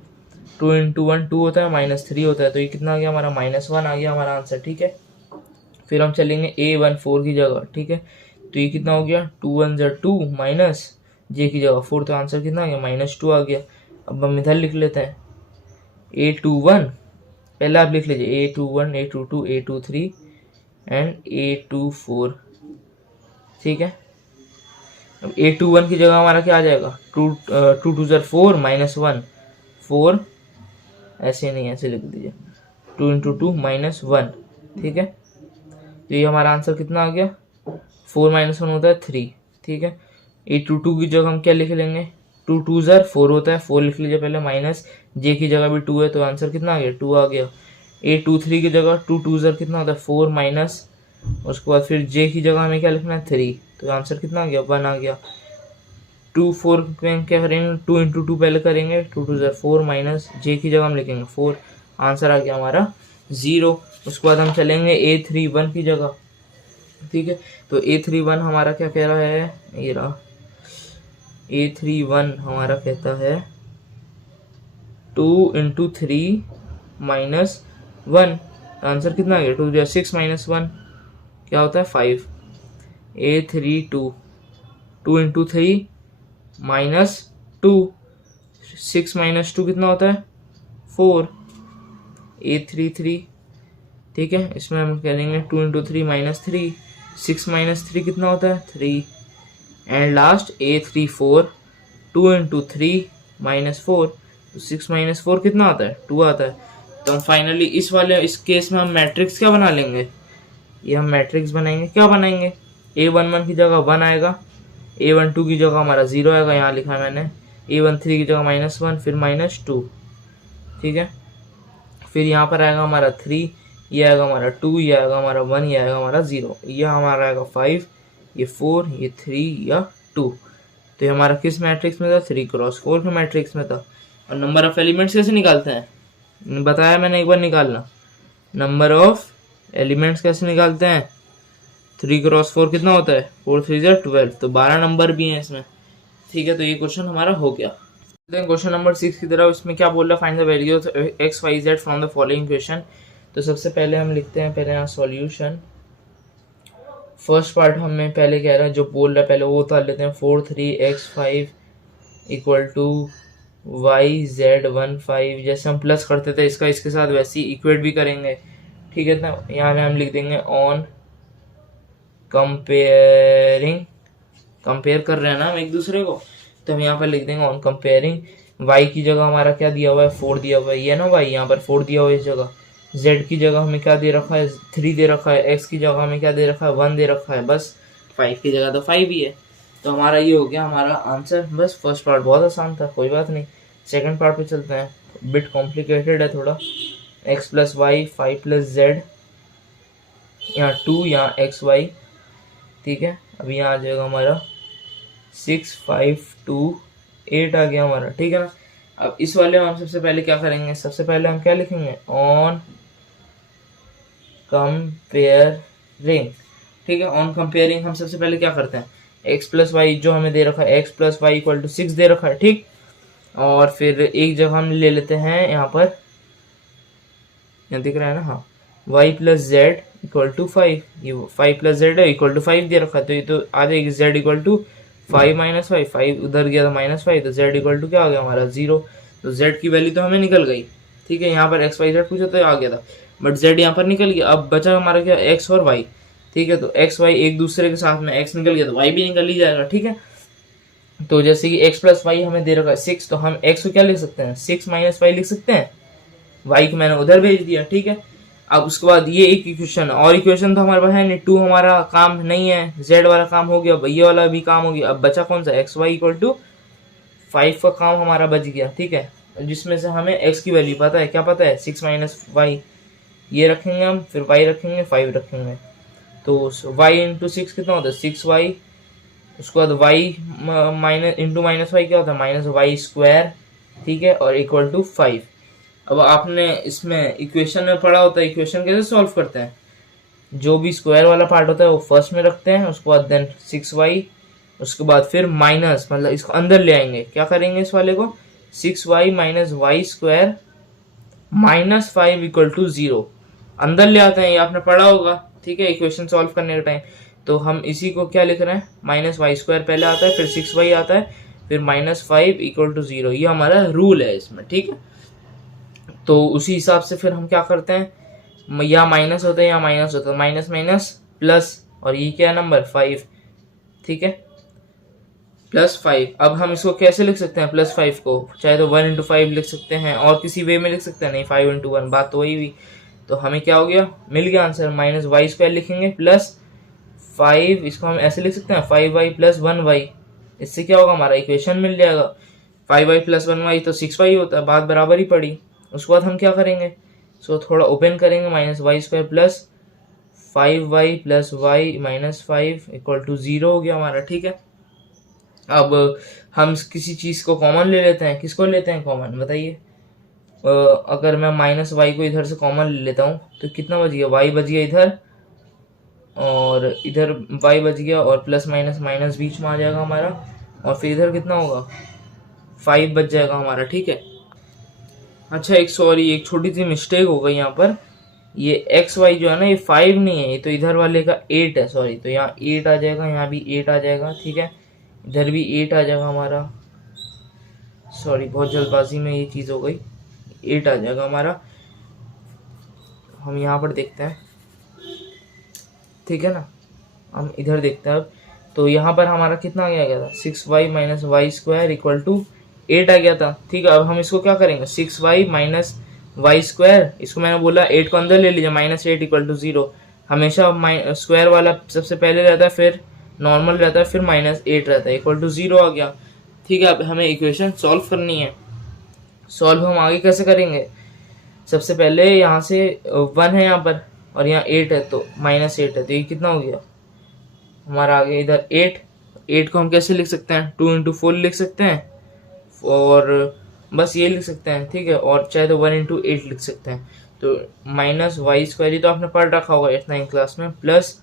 2 इंटू 1 2 होता है, माइनस 3 होता है, तो ये कितना आ गया हमारा -1 आ गया हमारा आंसर, ठीक है। फिर हम चलेंगे A14 की जगह, ठीक है, तो ये कितना हो गया 2 1 2 माइनस जे की जगह 4, तो आंसर कितना आ गया -2 आ गया। अब हम इधर लिख लेते हैं A21, पहले आप लिख लीजिए A21 A22 A23 and A24, ठीक है। अब A21 की जगह हमारा क्या आ जाएगा 2 2 4 -1 4, ऐसे नहीं ऐसे लिख दीजिए 2 इंटू 2 -1, ठीक है। तो ये हमारा आंसर कितना आ गया 4 -1 होता है 3, ठीक है। A22 की जगह हम क्या लिख लेंगे 2 2 4 होता है, 4 लिख लीजिए पहले, माइनस जे की जगह भी 2 है, तो आंसर कितना आ गया 2 आ गया। A23 की जगह 2 2 कितना होता है 4 माइनस, उसके बाद फिर जे की जगह हमें क्या लिखना है 3, तो आंसर कितना आ गया 1 आ गया। 2 4 में क्या करेंगे 2 इंटू 2 पहले करेंगे, 2 2 4 माइनस जे की जगह हम लिखेंगे 4, आंसर आ गया हमारा 0। उसके बाद हम चलेंगे A31 की जगह, ठीक है, तो A31 हमारा क्या कह रहा है, ये रहा A31 हमारा कहता है 2 इंटू 3 माइनस 1, आंसर कितना आ गया 2 6 माइनस 1 क्या होता है 5। A32 2 इंटू 3 माइनस 2, 6 माइनस 2 कितना होता है 4। A33, ठीक है, इसमें हम करेंगे 2 इंटू 3 माइनस 3, 6 माइनस 3 कितना होता है 3। And last A34 2 into 3 minus 4, तो 6 माइनस 4 कितना आता है 2 आता है। तो हम फाइनली इस केस में हम मैट्रिक्स क्या बना लेंगे, ये हम मैट्रिक्स बनाएंगे, क्या बनाएंगे A11 की जगह 1 आएगा, A12 की जगह हमारा 0 आएगा, यहाँ लिखा है मैंने, A13 की जगह -1 फिर -2, ठीक है। फिर यहाँ पर आएगा हमारा 3, ये आएगा हमारा 2, ये आएगा हमारा 1, ये आएगा हमारा 0, ये हमारा आएगा 5, ये 4, ये 3 या 2। तो ये हमारा किस मैट्रिक्स में था 3x4 के मैट्रिक्स में था। और नंबर ऑफ एलिमेंट्स कैसे निकालते हैं, बताया मैंने एक बार निकालना, नंबर ऑफ एलिमेंट्स कैसे निकालते हैं, 3x4 कितना होता है 4 3 12, तो 12 नंबर भी हैं इसमें, ठीक है। तो ये क्वेश्चन हमारा हो गया। क्वेश्चन नंबर 6 की तरफ, इसमें क्या बोल रहा है, find the value of x y z from the following equation. तो सबसे पहले हम लिखते हैं पहले यहाँ सॉल्यूशन, फर्स्ट पार्ट हमें पहले कह रहा है जो बोल रहा है पहले वो उतार लेते हैं, 4 3 x 5 equal to y z 1 5, जैसे हम प्लस करते थे इसका इसके साथ वैसे ही इक्वेट भी करेंगे, ठीक है ना। यहाँ हम लिख देंगे ऑन कंपेयरिंग, कंपेयर कर रहे हैं ना हम एक दूसरे को, तो हम यहाँ पर लिख देंगे ऑन कंपेयरिंग, y की जगह हमारा क्या दिया हुआ है 4 दिया हुआ है, ये ना y यहाँ पर 4 दिया हुआ है इस जगह, z की जगह हमें क्या दे रखा है 3 दे रखा है, x की जगह हमें क्या दे रखा है 1 दे रखा है, बस 5 की जगह तो 5 ही है। तो हमारा ये हो गया हमारा आंसर। बस फर्स्ट पार्ट बहुत आसान था, कोई बात नहीं। सेकंड पार्ट पे चलते हैं, बिट कॉम्प्लिकेटेड है थोड़ा, x plus y 5 plus z, यहाँ 2 यहाँ एक्स वाई, ठीक है। अभी यहाँ आ जाएगा हमारा 6 5 2 8 आ गया हमारा, ठीक है ना। अब इस वाले में हम सबसे पहले क्या करेंगे, सबसे पहले हम क्या लिखेंगे ऑन कंपेयरिंग, ठीक है। ऑन कंपेयरिंग हम सबसे पहले क्या करते हैं, x प्लस वाई जो हमें दे रखा है x plus y equal to 6 दे रखा है, ठीक। और फिर एक जगह हम ले लेते हैं यहाँ पर, यहाँ दिख रहा है ना, हाँ, y plus z equal to 5, ये 5 प्लस जेड है इक्वल टू 5 दे रखा है, तो ये तो आ जाएगी z इक्वल टू 5 माइनस 5, 5 उधर गया था -5, तो z इक्वल टू क्या आ गया हमारा 0, तो z की वैल्यू तो हमें निकल गई, ठीक है। यहाँ पर x y z पूछा तो आ गया था, बट z यहाँ पर निकल गया। अब बचा हमारा क्या x और y, ठीक है। तो x y एक दूसरे के साथ में x निकल गया तो y भी निकल ही जाएगा, ठीक है। तो जैसे कि x प्लस वाई हमें दे रखा है 6, तो हम x को क्या लिख सकते हैं 6 माइनस वाई लिख सकते हैं, y को मैंने उधर भेज दिया, ठीक है। अब उसके बाद ये एक इक्वेशन और इक्वेशन तो हमारे पास है नहीं, 2 हमारा काम नहीं है, z वाला काम हो गया, ये वाला भी काम हो गया। अब बचा कौन सा x y इक्वल टू 5 का काम हमारा बच गया, ठीक है, जिसमें से हमें x की वैल्यू पता है, क्या पता है 6 माइनस वाई, ये रखेंगे हम, फिर y रखेंगे 5 रखेंगे, तो y इंटू 6 कितना होता है 6y, उसके बाद y minus into minus y क्या होता है माइनस वाई स्क्वायर, ठीक है, और इक्वल टू 5। अब आपने इसमें इक्वेशन में पढ़ा होता है इक्वेशन कैसे सॉल्व करते हैं, जो भी स्क्वायर वाला पार्ट होता है वो फर्स्ट में रखते हैं, उसके बाद देन 6y, उसके बाद फिर माइनस मतलब इसको अंदर ले आएंगे, क्या करेंगे इस वाले को 6y minus y square minus 5 equal to 0 अंदर ले आते हैं, ये आपने पढ़ा होगा, ठीक है, इक्वेशन सॉल्व करने के टाइम। तो हम इसी को क्या लिख रहे हैं माइनस वाई स्क्वायर पहले आता है, फिर 6y आता है, फिर माइनस 5 इक्वल टू 0, ये हमारा रूल है इसमें, ठीक है। तो उसी हिसाब से फिर हम क्या करते हैं, या माइनस होता है या माइनस होता है, माइनस माइनस प्लस, और ये क्या नंबर 5, ठीक है, +5। अब हम इसको कैसे लिख सकते हैं +5 को, चाहे तो 1 इंटू 5 लिख सकते हैं और किसी वे में लिख सकते हैं, नहीं 5 इंटू 1, बात तो वही हुई। तो हमें क्या हो गया, मिल गया आंसर, माइनस वाई स्क्वायर लिखेंगे प्लस 5, इसको हम ऐसे लिख सकते हैं 5y प्लस 1y, इससे क्या होगा हमारा इक्वेशन मिल जाएगा, 5y प्लस 1y तो 6y होता है, बात बराबर ही पड़ी। उसके बाद हम क्या करेंगे, सो थोड़ा ओपन करेंगे, minus y square plus 5y plus y minus 5 equal to 0 हो गया हमारा, ठीक है। अब हम किसी चीज़ को कॉमन ले लेते हैं, किसको लेते हैं कॉमन बताइए, अगर मैं माइनस वाई को इधर से कॉमन ले लेता हूँ तो कितना बच गया, वाई बच गया इधर, और इधर वाई बच गया, और प्लस माइनस माइनस बीच में आ जाएगा हमारा, और फिर इधर कितना होगा 5 बच जाएगा हमारा, ठीक है। अच्छा एक एक छोटी सी मिस्टेक हो गई यहाँ पर, ये एक्स वाई जो है ना ये 5 नहीं है, ये तो इधर वाले का 8 है, सॉरी, तो यहाँ 8 आ जाएगा, यहाँ भी 8 आ जाएगा, ठीक है, इधर भी 8 आ जाएगा हमारा, सॉरी बहुत जल्दबाजी में ये चीज़ हो गई, 8 आ जाएगा हमारा। हम यहाँ पर देखते हैं, ठीक है ना, हम इधर देखते हैं अब, तो यहाँ पर हमारा कितना आ गया था 6y minus y square equal to 8 आ गया था, ठीक है। अब हम इसको क्या करेंगे 6y माइनस वाई स्क्वायर, इसको मैंने बोला 8 को अंदर ले लीजिए, माइनस 8 इक्वल टू 0, हमेशा स्क्वायर वाला सबसे पहले रहता है, फिर नॉर्मल रहता है, फिर माइनस 8 रहता है, इक्वल टू 0 आ गया, ठीक है। अब हमें इक्वेशन सॉल्व करनी है, सॉल्व हम आगे कैसे करेंगे, सबसे पहले यहाँ से 1 है यहाँ पर और यहाँ 8 है, तो माइनस 8 है, तो ये कितना हो गया हमारा आ गया इधर 8 को हम कैसे लिख सकते हैं 2 इंटू 4 लिख सकते हैं, और बस ये लिख सकते हैं, ठीक है, और चाहे तो 1 इंटू 8 लिख सकते हैं। तो माइनस वाई स्क्वायर तो आपने पढ़ रखा होगा 8th-9th क्लास में, प्लस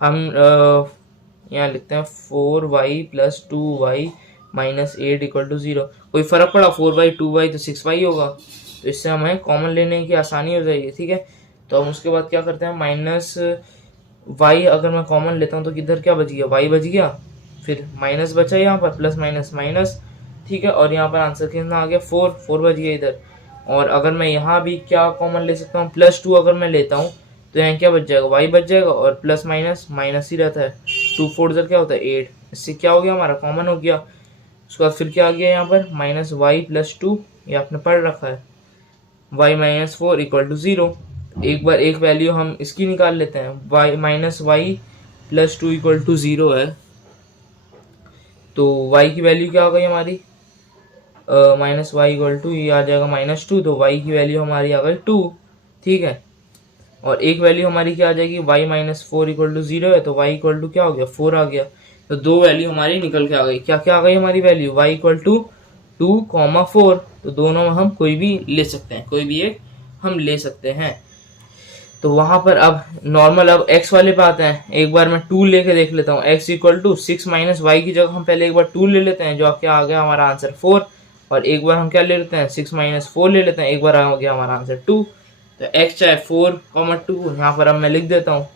हम यहाँ लिखते हैं 4y plus 2y minus 8 equal to 0, कोई फर्क पड़ा 4y 2y तो 6y होगा, तो इससे हमें कॉमन लेने की आसानी हो जाएगी, ठीक है। तो हम उसके बाद क्या करते हैं, माइनस y अगर मैं कॉमन लेता हूँ तो किधर क्या बच गया, y बच गया, फिर माइनस बचा यहाँ पर, प्लस माइनस माइनस, ठीक है, और यहाँ पर आंसर कितना आ गया 4 बच गया इधर। और अगर मैं यहाँ भी क्या कॉमन ले सकता हूँ, +2 अगर मैं लेता हूँ तो यहाँ क्या बच जाएगा, y बच जाएगा, और प्लस माइनस माइनस ही रहता है, 2 4 क्या होता है 8, इससे क्या हो गया हमारा कॉमन हो गया। उसके बाद फिर क्या आ गया यहाँ पर माइनस वाई प्लस 2, ये आपने पढ़ रखा है, y माइनस 4 इक्वल टू 0। एक बार एक वैल्यू हम इसकी निकाल लेते हैं, y minus y plus 2 equal to 0 है, तो y की वैल्यू क्या हो गई हमारी, माइनस वाई इक्वल टू ये आ जाएगा -2, तो y की वैल्यू हमारी आ गई 2, ठीक है। और एक वैल्यू हमारी क्या आ जाएगी, y माइनस 4 इक्वल टू 0 है, तो y इक्वल टू क्या हो गया 4 आ गया, तो 2 वैल्यू हमारी निकल के आ गई, क्या क्या आ गई हमारी वैल्यू, y इक्वल टू 2,4, तो दोनों में हम कोई भी ले सकते हैं, कोई भी एक हम ले सकते हैं। तो वहां पर अब नॉर्मल, अब x वाले पे आते हैं, एक बार मैं 2 लेके देख लेता हूँ, x equal to 6 minus y की जगह हम पहले एक बार 2 ले लेते हैं, जो क्या आ गया हमारा आंसर 4, और एक बार हम क्या ले लेते हैं 6 माइनस 4 ले लेते हैं, एक बार आ गया हमारा आंसर 2। तो x चाहे 4,2, यहाँ पर अब मैं लिख देता हूँ,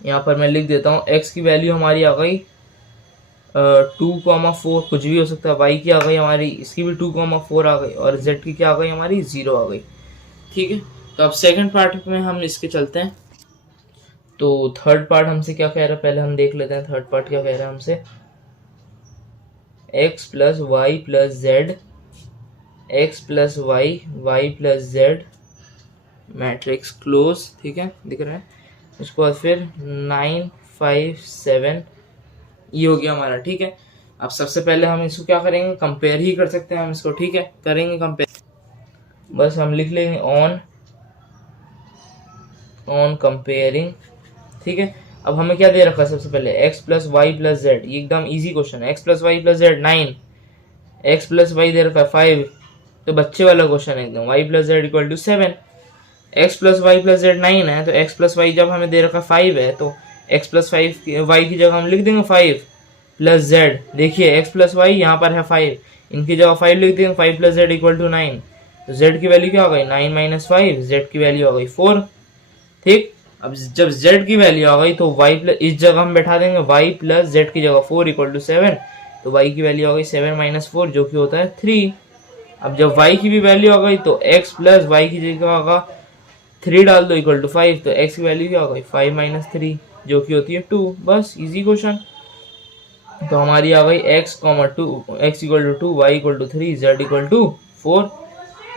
यहाँ पर मैं लिख देता हूँ x की वैल्यू हमारी आ गई 2,4, कुछ भी हो सकता है, y की आ गई हमारी, इसकी भी 2,4 आ गई, और z की क्या आ गई हमारी 0 आ गई, ठीक है। तो अब सेकंड पार्ट में हम इसके चलते हैं। तो थर्ड पार्ट हमसे क्या कह रहा है, पहले हम देख लेते हैं थर्ड पार्ट क्या कह रहा है हमसे, x plus y plus z, x plus y plus z, matrix close, ठीक है, दिख रहा है। उसके बाद फिर 9 5 7, ये हो गया हमारा, ठीक है। अब सबसे पहले हम इसको क्या करेंगे, कंपेयर ही कर सकते हैं हम इसको, ठीक है, करेंगे कंपेयर, बस हम लिख लेंगे ऑन ऑन कंपेयरिंग, ठीक है। अब हमें क्या दे रखा है सबसे पहले, x plus y plus z, ये एकदम इजी क्वेश्चन है। x plus y plus z 9, x plus y दे रखा है 5, तो बच्चे वाला क्वेश्चन है एकदम। y plus z equal to 7, x plus y plus z 9 है, तो x प्लस वाई जब हमें दे रखा 5 है तो x प्लस 5 वाई की जगह हम लिख देंगे 5 प्लस जेड। देखिए x प्लस वाई यहाँ पर है 5, इनकी जगह 5 लिख देंगे, 5 प्लस जेड इक्वल टू 9, तो z की वैल्यू क्या हो गई 9 माइनस 5, z की वैल्यू हो गई 4, ठीक। अब जब z की वैल्यू आ गई तो y प्लस, इस जगह हम बैठा देंगे y प्लस z की जगह 4 इक्वल टू 7, तो y की वैल्यू आ गई 7 माइनस 4 जो कि होता है 3। अब जब y की भी वैल्यू आ गई तो x प्लस वाई की जगह होगा 3 डाल दो इक्वल टू 5, तो x की वैल्यू क्या हो गई 5 माइनस 3 जो कि होती है 2। बस इजी क्वेश्चन। तो हमारी आ गई x equal to 2, y equal to 3, z equal to 4,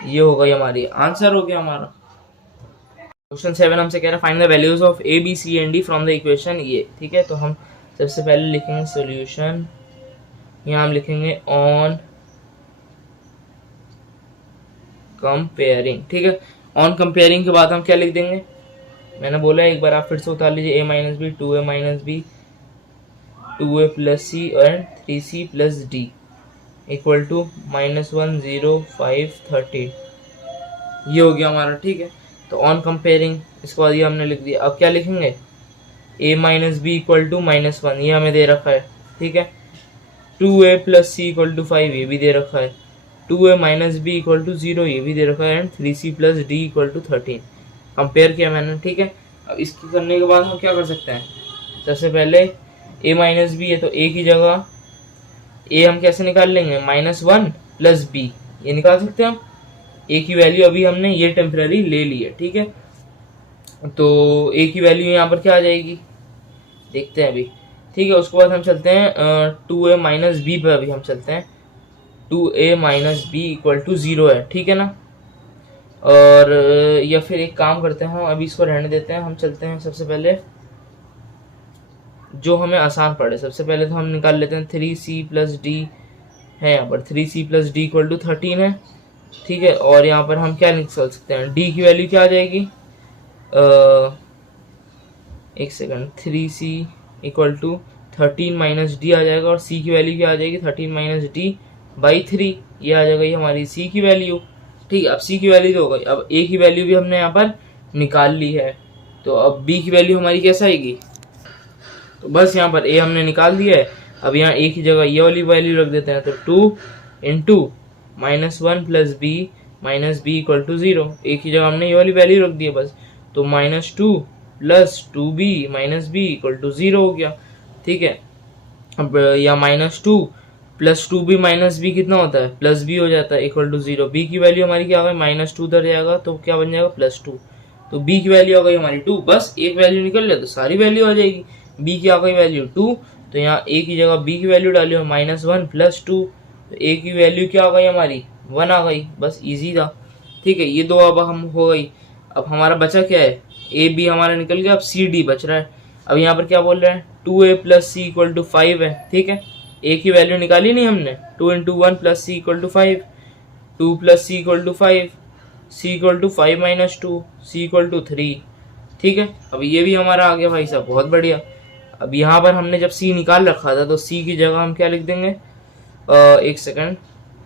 ये हो गई हमारी आंसर हो गया हमारा। क्वेश्चन 7 हमसे कह रहा है find the values of a b c and d from the equation ये, ठीक है। तो हम सबसे पहले लिखेंगे सॉल्यूशन, यहाँ हम लिखेंगे ऑन कंपेयरिंग, ठीक है। ऑन कंपेयरिंग के बाद हम क्या लिख देंगे, मैंने बोला एक बार आप फिर से उतार लीजिए, a minus b 2a minus b 2a plus c and 3c plus d equal to -1 0 5 13, ये हो गया हमारा, ठीक है। तो ऑन कंपेयरिंग इसके बाद ये हमने लिख दिया। अब क्या लिखेंगे, a minus b equal to -1, ये हमें दे रखा है, ठीक है। 2a plus c equal to 5, ये भी दे रखा है। 2a minus b equal to 0, ये भी दे रखा है। And 3c plus d equal to 13, compare किया मैंने, ठीक है। अब इसकी करने के बाद हम क्या कर सकते हैं, सबसे पहले a माइनस बी है तो a की जगह a हम कैसे निकाल लेंगे, -1 प्लस b, ये निकाल सकते हैं हम। a की वैल्यू अभी हमने ये टेम्पररी ले ली है, ठीक है। तो a की वैल्यू यहाँ पर क्या आ जाएगी, देखते हैं अभी, ठीक है। उसके बाद हम चलते हैं 2a माइनस बी पर, अभी हम चलते हैं 2a minus b equal to 0 है, ठीक है ना। और या फिर एक काम करते हैं, हम अभी इसको रहने देते हैं, हम चलते हैं सबसे पहले जो हमें आसान पड़े। सबसे पहले तो हम निकाल लेते हैं 3c प्लस डी है, यहाँ पर 3c plus d equal to 13 है, ठीक है। और यहाँ पर हम क्या निकाल सकते हैं, d की वैल्यू क्या आ जाएगी, एक second, 3c equal to 13 minus D आ जाएगा, और c की वैल्यू क्या आ जाएगी 13 माइनस डी बाई 3, ये आ जाएगी हमारी c की वैल्यू, ठीक है। अब c की वैल्यू तो हो गई, अब a की वैल्यू भी हमने यहाँ पर निकाल ली है, तो अब b की वैल्यू हमारी कैसे आएगी, तो बस यहाँ पर a हमने निकाल दिया है। अब यहाँ a की जगह ये वाली वैल्यू रख देते हैं, तो 2 into -1 plus b minus b equal to 0, a की जगह हमने ये वाली वैल्यू रख दी है बस, तो -2 plus 2b minus b equal to 0 हो गया, ठीक है। अब यहाँ -2 प्लस 2b माइनस बी कितना होता है, प्लस बी हो जाता है इक्वल टू 0। b की वैल्यू हमारी क्या होगी, -2 उधर जाएगा तो क्या बन जाएगा +2, तो b की वैल्यू आ गई हमारी 2, बस एक वैल्यू निकल ले तो सारी वैल्यू आ जाएगी। b की आ गई वैल्यू 2, तो यहाँ a की जगह b की वैल्यू डाली हो -1 प्लस 2, तो a की वैल्यू क्या आ गई हमारी 1 आ गई, बस इजी था, ठीक है। ये दो अब हम हो गई। अब हमारा बचा क्या है, a b हमारा निकल गया, अब c d बच रहा है। अब यहाँ पर क्या बोल रहे हैं, 2a plus c equal to 5 है, ठीक है। a की वैल्यू निकाली नहीं हमने, 2 into 1 plus c equal to 5, 2 plus c equal to 5, c equal to 5 minus 2, c equal to 3, ठीक है। अब ये भी हमारा आ गया भाई साहब, बहुत बढ़िया। अब यहाँ पर हमने जब c निकाल रखा था तो c की जगह हम क्या लिख देंगे, एक सेकंड,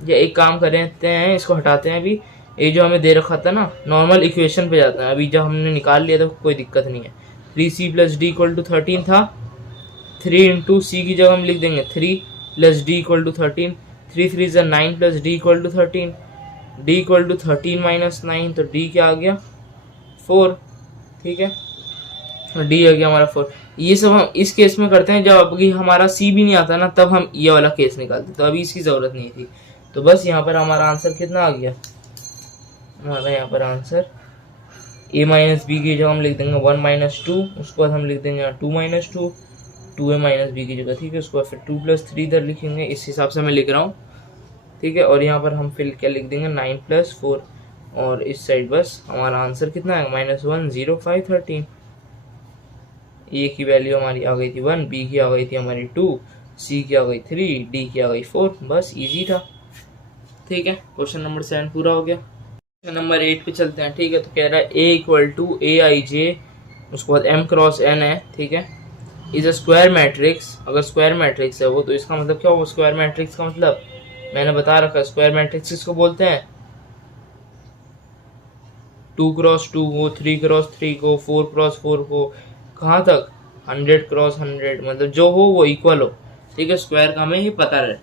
या एक काम करते हैं, इसको हटाते हैं अभी। ये जो हमें दे रखा था ना, नॉर्मल इक्वेशन पे जाते हैं। अभी जब हमने निकाल लिया तो कोई दिक्कत नहीं है। 3c plus d equal to 13 था, 3 इंटू सी की जगह हम लिख देंगे 3 प्लस डी इक्वल टू 13, 3 3 ज़ा 9 plus d equal to 13, d equal to 13 minus 9, तो डी क्या आ गया 4, ठीक है। डी आ गया हमारा 4। ये सब हम इस केस में करते हैं जब अभी हमारा सी भी नहीं आता ना, तब हम ये वाला केस निकालते, तो अभी इसकी ज़रूरत नहीं थी। तो बस यहाँ पर हमारा आंसर कितना आ गया, हमारा यहाँ पर आंसर a माइनस बी की जगह हम लिख देंगे 1 माइनस 2, उसके बाद हम लिख देंगे 2 माइनस 2, 2a माइनस बी की जगह, ठीक है। उसके बाद फिर 2 प्लस 3 इधर लिखेंगे, इस हिसाब से मैं लिख रहा हूँ, ठीक है। और यहाँ पर हम फिर क्या लिख देंगे 9 प्लस 4, और इस साइड बस हमारा आंसर कितना है -1 0 5 13। a की वैल्यू हमारी आ गई थी 1, b की आ गई थी हमारी 2, c की आ गई 3, d की आ गई 4, बस इजी था, ठीक है। क्वेश्चन नंबर 7 पूरा हो गया। क्वेश्चन नंबर 8 पे चलते हैं, ठीक है। तो कह रहा है a equal to A I जे उसके बाद m क्रॉस n है, ठीक है, इज अ स्क्वायर मैट्रिक्स। अगर स्क्वायर मैट्रिक्स है वो, तो इसका मतलब क्या होगा स्क्वायर मैट्रिक्स का मतलब, मैंने बता रखा है स्क्वायर मैट्रिक्स किसको बोलते हैं, 2x2 को, 3x3 को, 4x4 को, कहाँ तक 100x100, मतलब जो हो वो इक्वल हो, ठीक है। स्क्वायर का हमें ये पता रहे।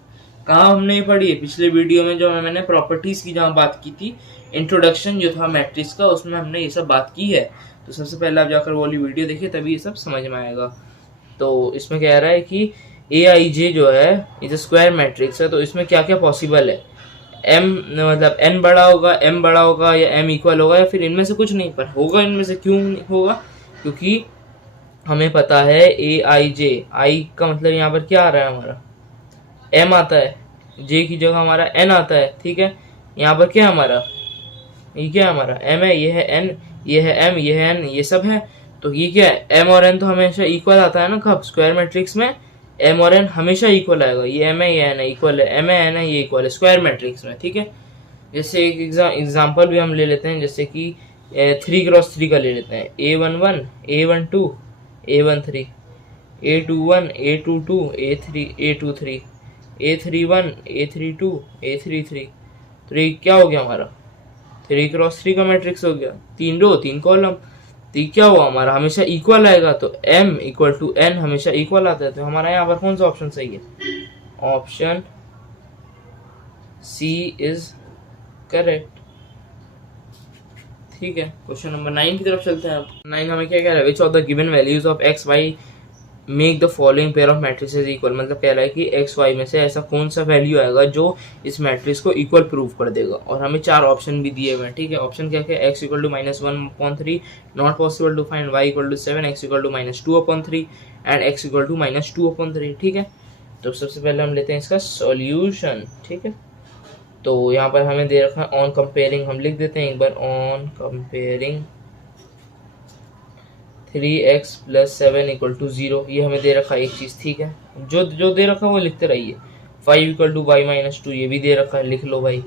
कहाँ हमने ये पढ़ी है, पिछले वीडियो में जो मैंने प्रॉपर्टीज की जहाँ बात की थी, इंट्रोडक्शन जो था मैट्रिक्स का, उसमें हमने ये सब बात की है। तो सबसे पहले आप जाकर वो वाली वीडियो देखिए, तभी ये सब समझ में आएगा। तो इसमें कह रहा है कि ए आई जे जो है इज स्क्वायर मैट्रिक्स है, तो इसमें क्या क्या पॉसिबल है, एम मतलब एन बड़ा होगा, एम बड़ा होगा, या एम इक्वल होगा, या फिर इनमें से कुछ नहीं, पर होगा इनमें से। क्यों होगा, क्योंकि हमें पता है ए आई जे, आई का मतलब यहाँ पर क्या आ रहा है हमारा, एम आता है, जे की जगह हमारा एन आता है, ठीक है। यहाँ पर क्या है हमारा, ये क्या है हमारा, एम है, ये है एन, ये है एम, ये है एन, ये सब है। तो ये क्या है, एम और एन तो हमेशा इक्वल आता है ना, कब स्क्वायर मैट्रिक्स में एम और एन हमेशा इक्वल आएगा। ये एम है, ये एन है, इक्वल है, एम है, एन है, ये इक्वल है स्क्वायर मैट्रिक्स में, ठीक है। जैसे एक एग्जाम्पल भी हम ले लेते हैं, जैसे कि 3x3 का ले लेते हैं, A11 A12 A13, A21 A22 A3 A23, A31 A32 A33। तो ये क्या हो गया हमारा, 3x3 का मैट्रिक्स हो गया, 3 रो 3 कॉलम। तो ये क्या हुआ हमारा, हमेशा इक्वल आएगा, तो m इक्वल टू n हमेशा इक्वल आता है। तो हमारा यहाँ पर कौन सा ऑप्शन सही है, ऑप्शन सी इज करेक्ट, ठीक है। क्वेश्चन नंबर 9 की तरफ चलते हैं। 9 हमें क्या कह रहा है, which of the given values of x y make the following pair of matrices equal, मतलब कह रहा है कि एक्स वाई में से ऐसा कौन सा वैल्यू आएगा जो इस मैट्रिक्स को इक्वल प्रूव कर देगा। और हमें 4 ऑप्शन भी दिए हुए हैं, ठीक है। ऑप्शन क्या क्या, x equal to -1/3, not possible to find, y equal to 7, x equal to -2/3 and x equal to -2/3, ठीक है। तो सबसे पहले हम लेते हैं इसका सॉल्यूशन, ठीक है। तो यहाँ पर हमें दे रखा है ऑन कंपेयरिंग, हम लिख देते हैं एक बार, ऑन कंपेयरिंग 3x + 7 = 0, ये हमें दे रखा है एक चीज़, ठीक है। जो जो दे रखा है वो लिखते रहिए। 5 = y - 2, ये भी दे रखा है, लिख लो भाई।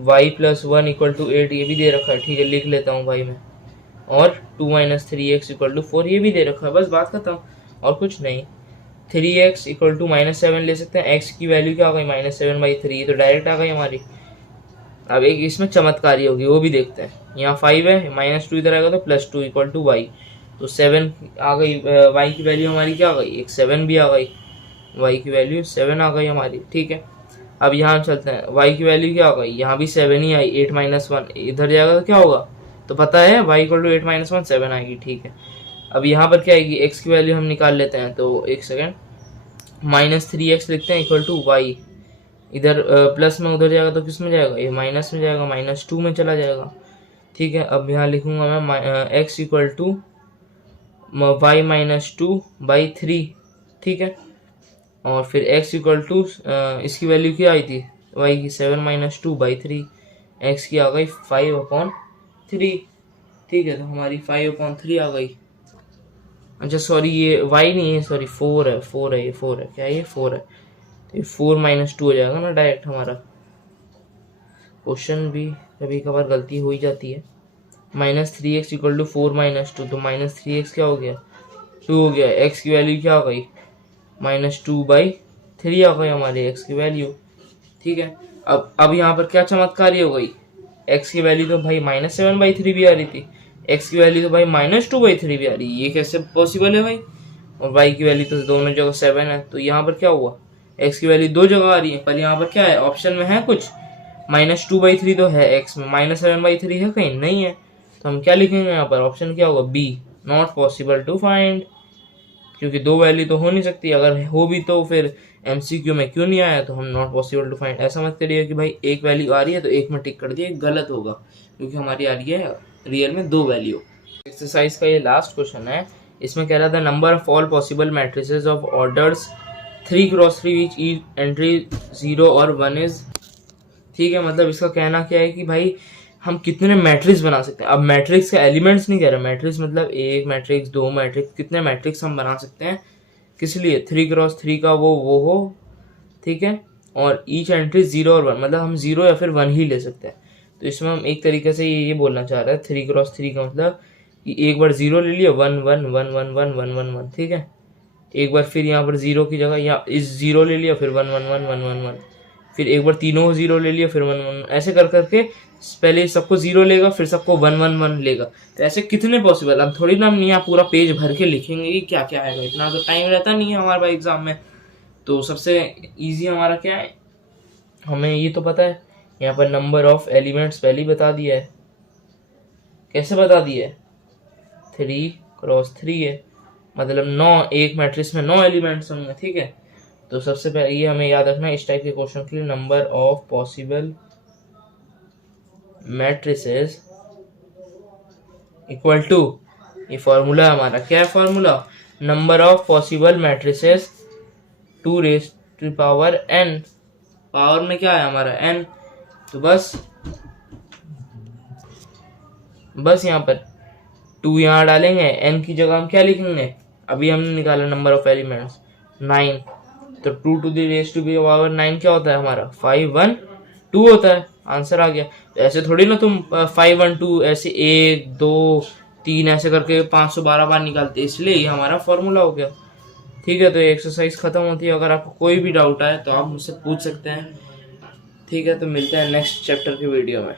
y + 1 = 8, ये भी दे रखा है, ठीक है, लिख लेता हूँ भाई मैं। और 2 - 3x = 4, ये भी दे रखा है, बस बात खत्म, और कुछ नहीं। 3x = -7 ले सकते हैं, x की वैल्यू क्या आ गई, -7/3, तो डायरेक्ट आ गई हमारी। अब एक इसमें चमत्कारी होगी, वो भी देखते हैं। यहाँ 5 है, -2 इधर आएगा तो +2 = y, तो 7 आ गई। y की वैल्यू हमारी क्या आ गई, एक 7 भी आ गई, y की वैल्यू 7 आ गई हमारी, ठीक है। अब यहाँ चलते हैं, y की वैल्यू क्या आ गई, यहाँ भी 7 ही आई, 8 - 1 इधर जाएगा तो क्या होगा, तो पता है y = 8 - 1 7 आएगी, ठीक है। अब यहाँ पर क्या आएगी, x की वैल्यू हम निकाल लेते हैं, तो एक सेकेंड, -3x लिखते हैं = y, इधर प्लस में उधर जाएगा तो किस में जाएगा, ये माइनस में जाएगा, -2 में चला जाएगा, ठीक है। अब यहाँ लिखूंगा मैं x = y - 2/3, ठीक है। और फिर x = इसकी वैल्यू क्या आई थी, y की 7 - 2/3, x की आ गई 5/3, ठीक है। तो हमारी 5/3 आ गई। अच्छा सॉरी, ये y नहीं है, सॉरी 4 है, 4 है, ये 4 है, क्या ये 4 है, तो ये 4 - 2 हो जाएगा ना डायरेक्ट हमारा। क्वेश्चन भी कभी कभार गलती हो ही जाती है। -3x = 4 - 2, तो -3x क्या हो गया, 2 हो गया। x की वैल्यू क्या आ गई, -2/3 आ गई हमारी x की वैल्यू, ठीक है। अब यहाँ पर क्या चमत्कारी हो गई, x की वैल्यू तो भाई -7/3 भी आ रही थी, x की वैल्यू तो भाई -2/3 भी आ रही है, ये कैसे पॉसिबल है भाई। और y की वैल्यू तो दोनों जगह 7 है, तो यहाँ पर क्या हुआ, x की वैल्यू 2 जगह आ रही है, पर यहाँ पर क्या है, ऑप्शन में है कुछ, -2/3 तो है x में, -7/3 है कहीं नहीं है, तो हम क्या लिखेंगे यहाँ पर, ऑप्शन क्या होगा, b, not possible to find, क्योंकि 2 वैल्यू तो हो नहीं सकती, अगर हो भी तो फिर MCQ में क्यों नहीं आया, तो हम नॉट पॉसिबल टू फाइंड। ऐसा मत करिए कि भाई एक वैल्यू आ रही है तो एक में टिक कर दिया, गलत होगा, क्योंकि हमारी आ रही है रियल में 2 वैल्यू। एक्सरसाइज का ये लास्ट क्वेश्चन है, इसमें कह रहा था number of all possible matrices of orders 3x3 which each entry 0 और 1 इज, ठीक है। मतलब इसका कहना क्या है कि भाई हम कितने मैट्रिक्स बना सकते हैं। अब मैट्रिक्स के एलिमेंट्स नहीं कह रहा, मैट्रिक्स मतलब 1 मैट्रिक्स, 2 मैट्रिक्स, कितने मैट्रिक्स हम बना सकते हैं, किस लिए 3x3 का वो हो, ठीक है। और ईच एंट्री 0 और 1, मतलब हम 0 या फिर 1 ही ले सकते हैं। तो इसमें हम एक तरीके से ये बोलना चाह रहे हैं, 3x3 का मतलब एक बार 0 ले लिया, 1 1 1 1 1 1 1 1, ठीक है। एक बार फिर यहाँ पर 0 की जगह यहाँ इस 0 ले लिया, फिर 1 1 1 1 1 1, फिर एक बार तीनों 0 ले लिया, फिर 1 1, ऐसे कर करके पहले सबको 0 लेगा, फिर सबको 1 1 1 लेगा। तो ऐसे कितने पॉसिबल, अब थोड़ी ना हम यहाँ पूरा पेज भर के लिखेंगे कि क्या क्या आएगा, इतना तो टाइम रहता नहीं है हमारे पास एग्जाम में। तो सबसे ईजी हमारा क्या है, हमें ये तो पता है, यहाँ पर नंबर ऑफ एलिमेंट्स पहले ही बता दिया है। कैसे बता दिया है, 3 × 3 है, मतलब 9, एक मैट्रिक्स में 9 एलिमेंट्स होंगे, ठीक है। तो सबसे पहले ये हमें याद रखना है इस टाइप के क्वेश्चन के लिए, number of possible matrices equal to, ये फॉर्मूला हमारा क्या है, formula number of possible matrices 2⁻n, power में क्या है हमारा n, तो बस यहाँ पर 2 यहाँ डालेंगे, n की जगह हम क्या लिखेंगे, अभी हमने निकाला नंबर ऑफ एलिमेंट्स 9, तो 2⁻9 क्या होता है हमारा, 5 1 2 होता है, आंसर आ गया। तो ऐसे थोड़ी ना तुम 5 1 2 ऐसे 1 2 3 ऐसे करके 512 बार निकालते, इसलिए ये हमारा फॉर्मूला हो गया, ठीक है। तो ये एक्सरसाइज खत्म होती है, अगर आपको कोई भी डाउट आए तो आप मुझसे पूछ सकते हैं, ठीक है। तो मिलते हैं नेक्स्ट चैप्टर की वीडियो में।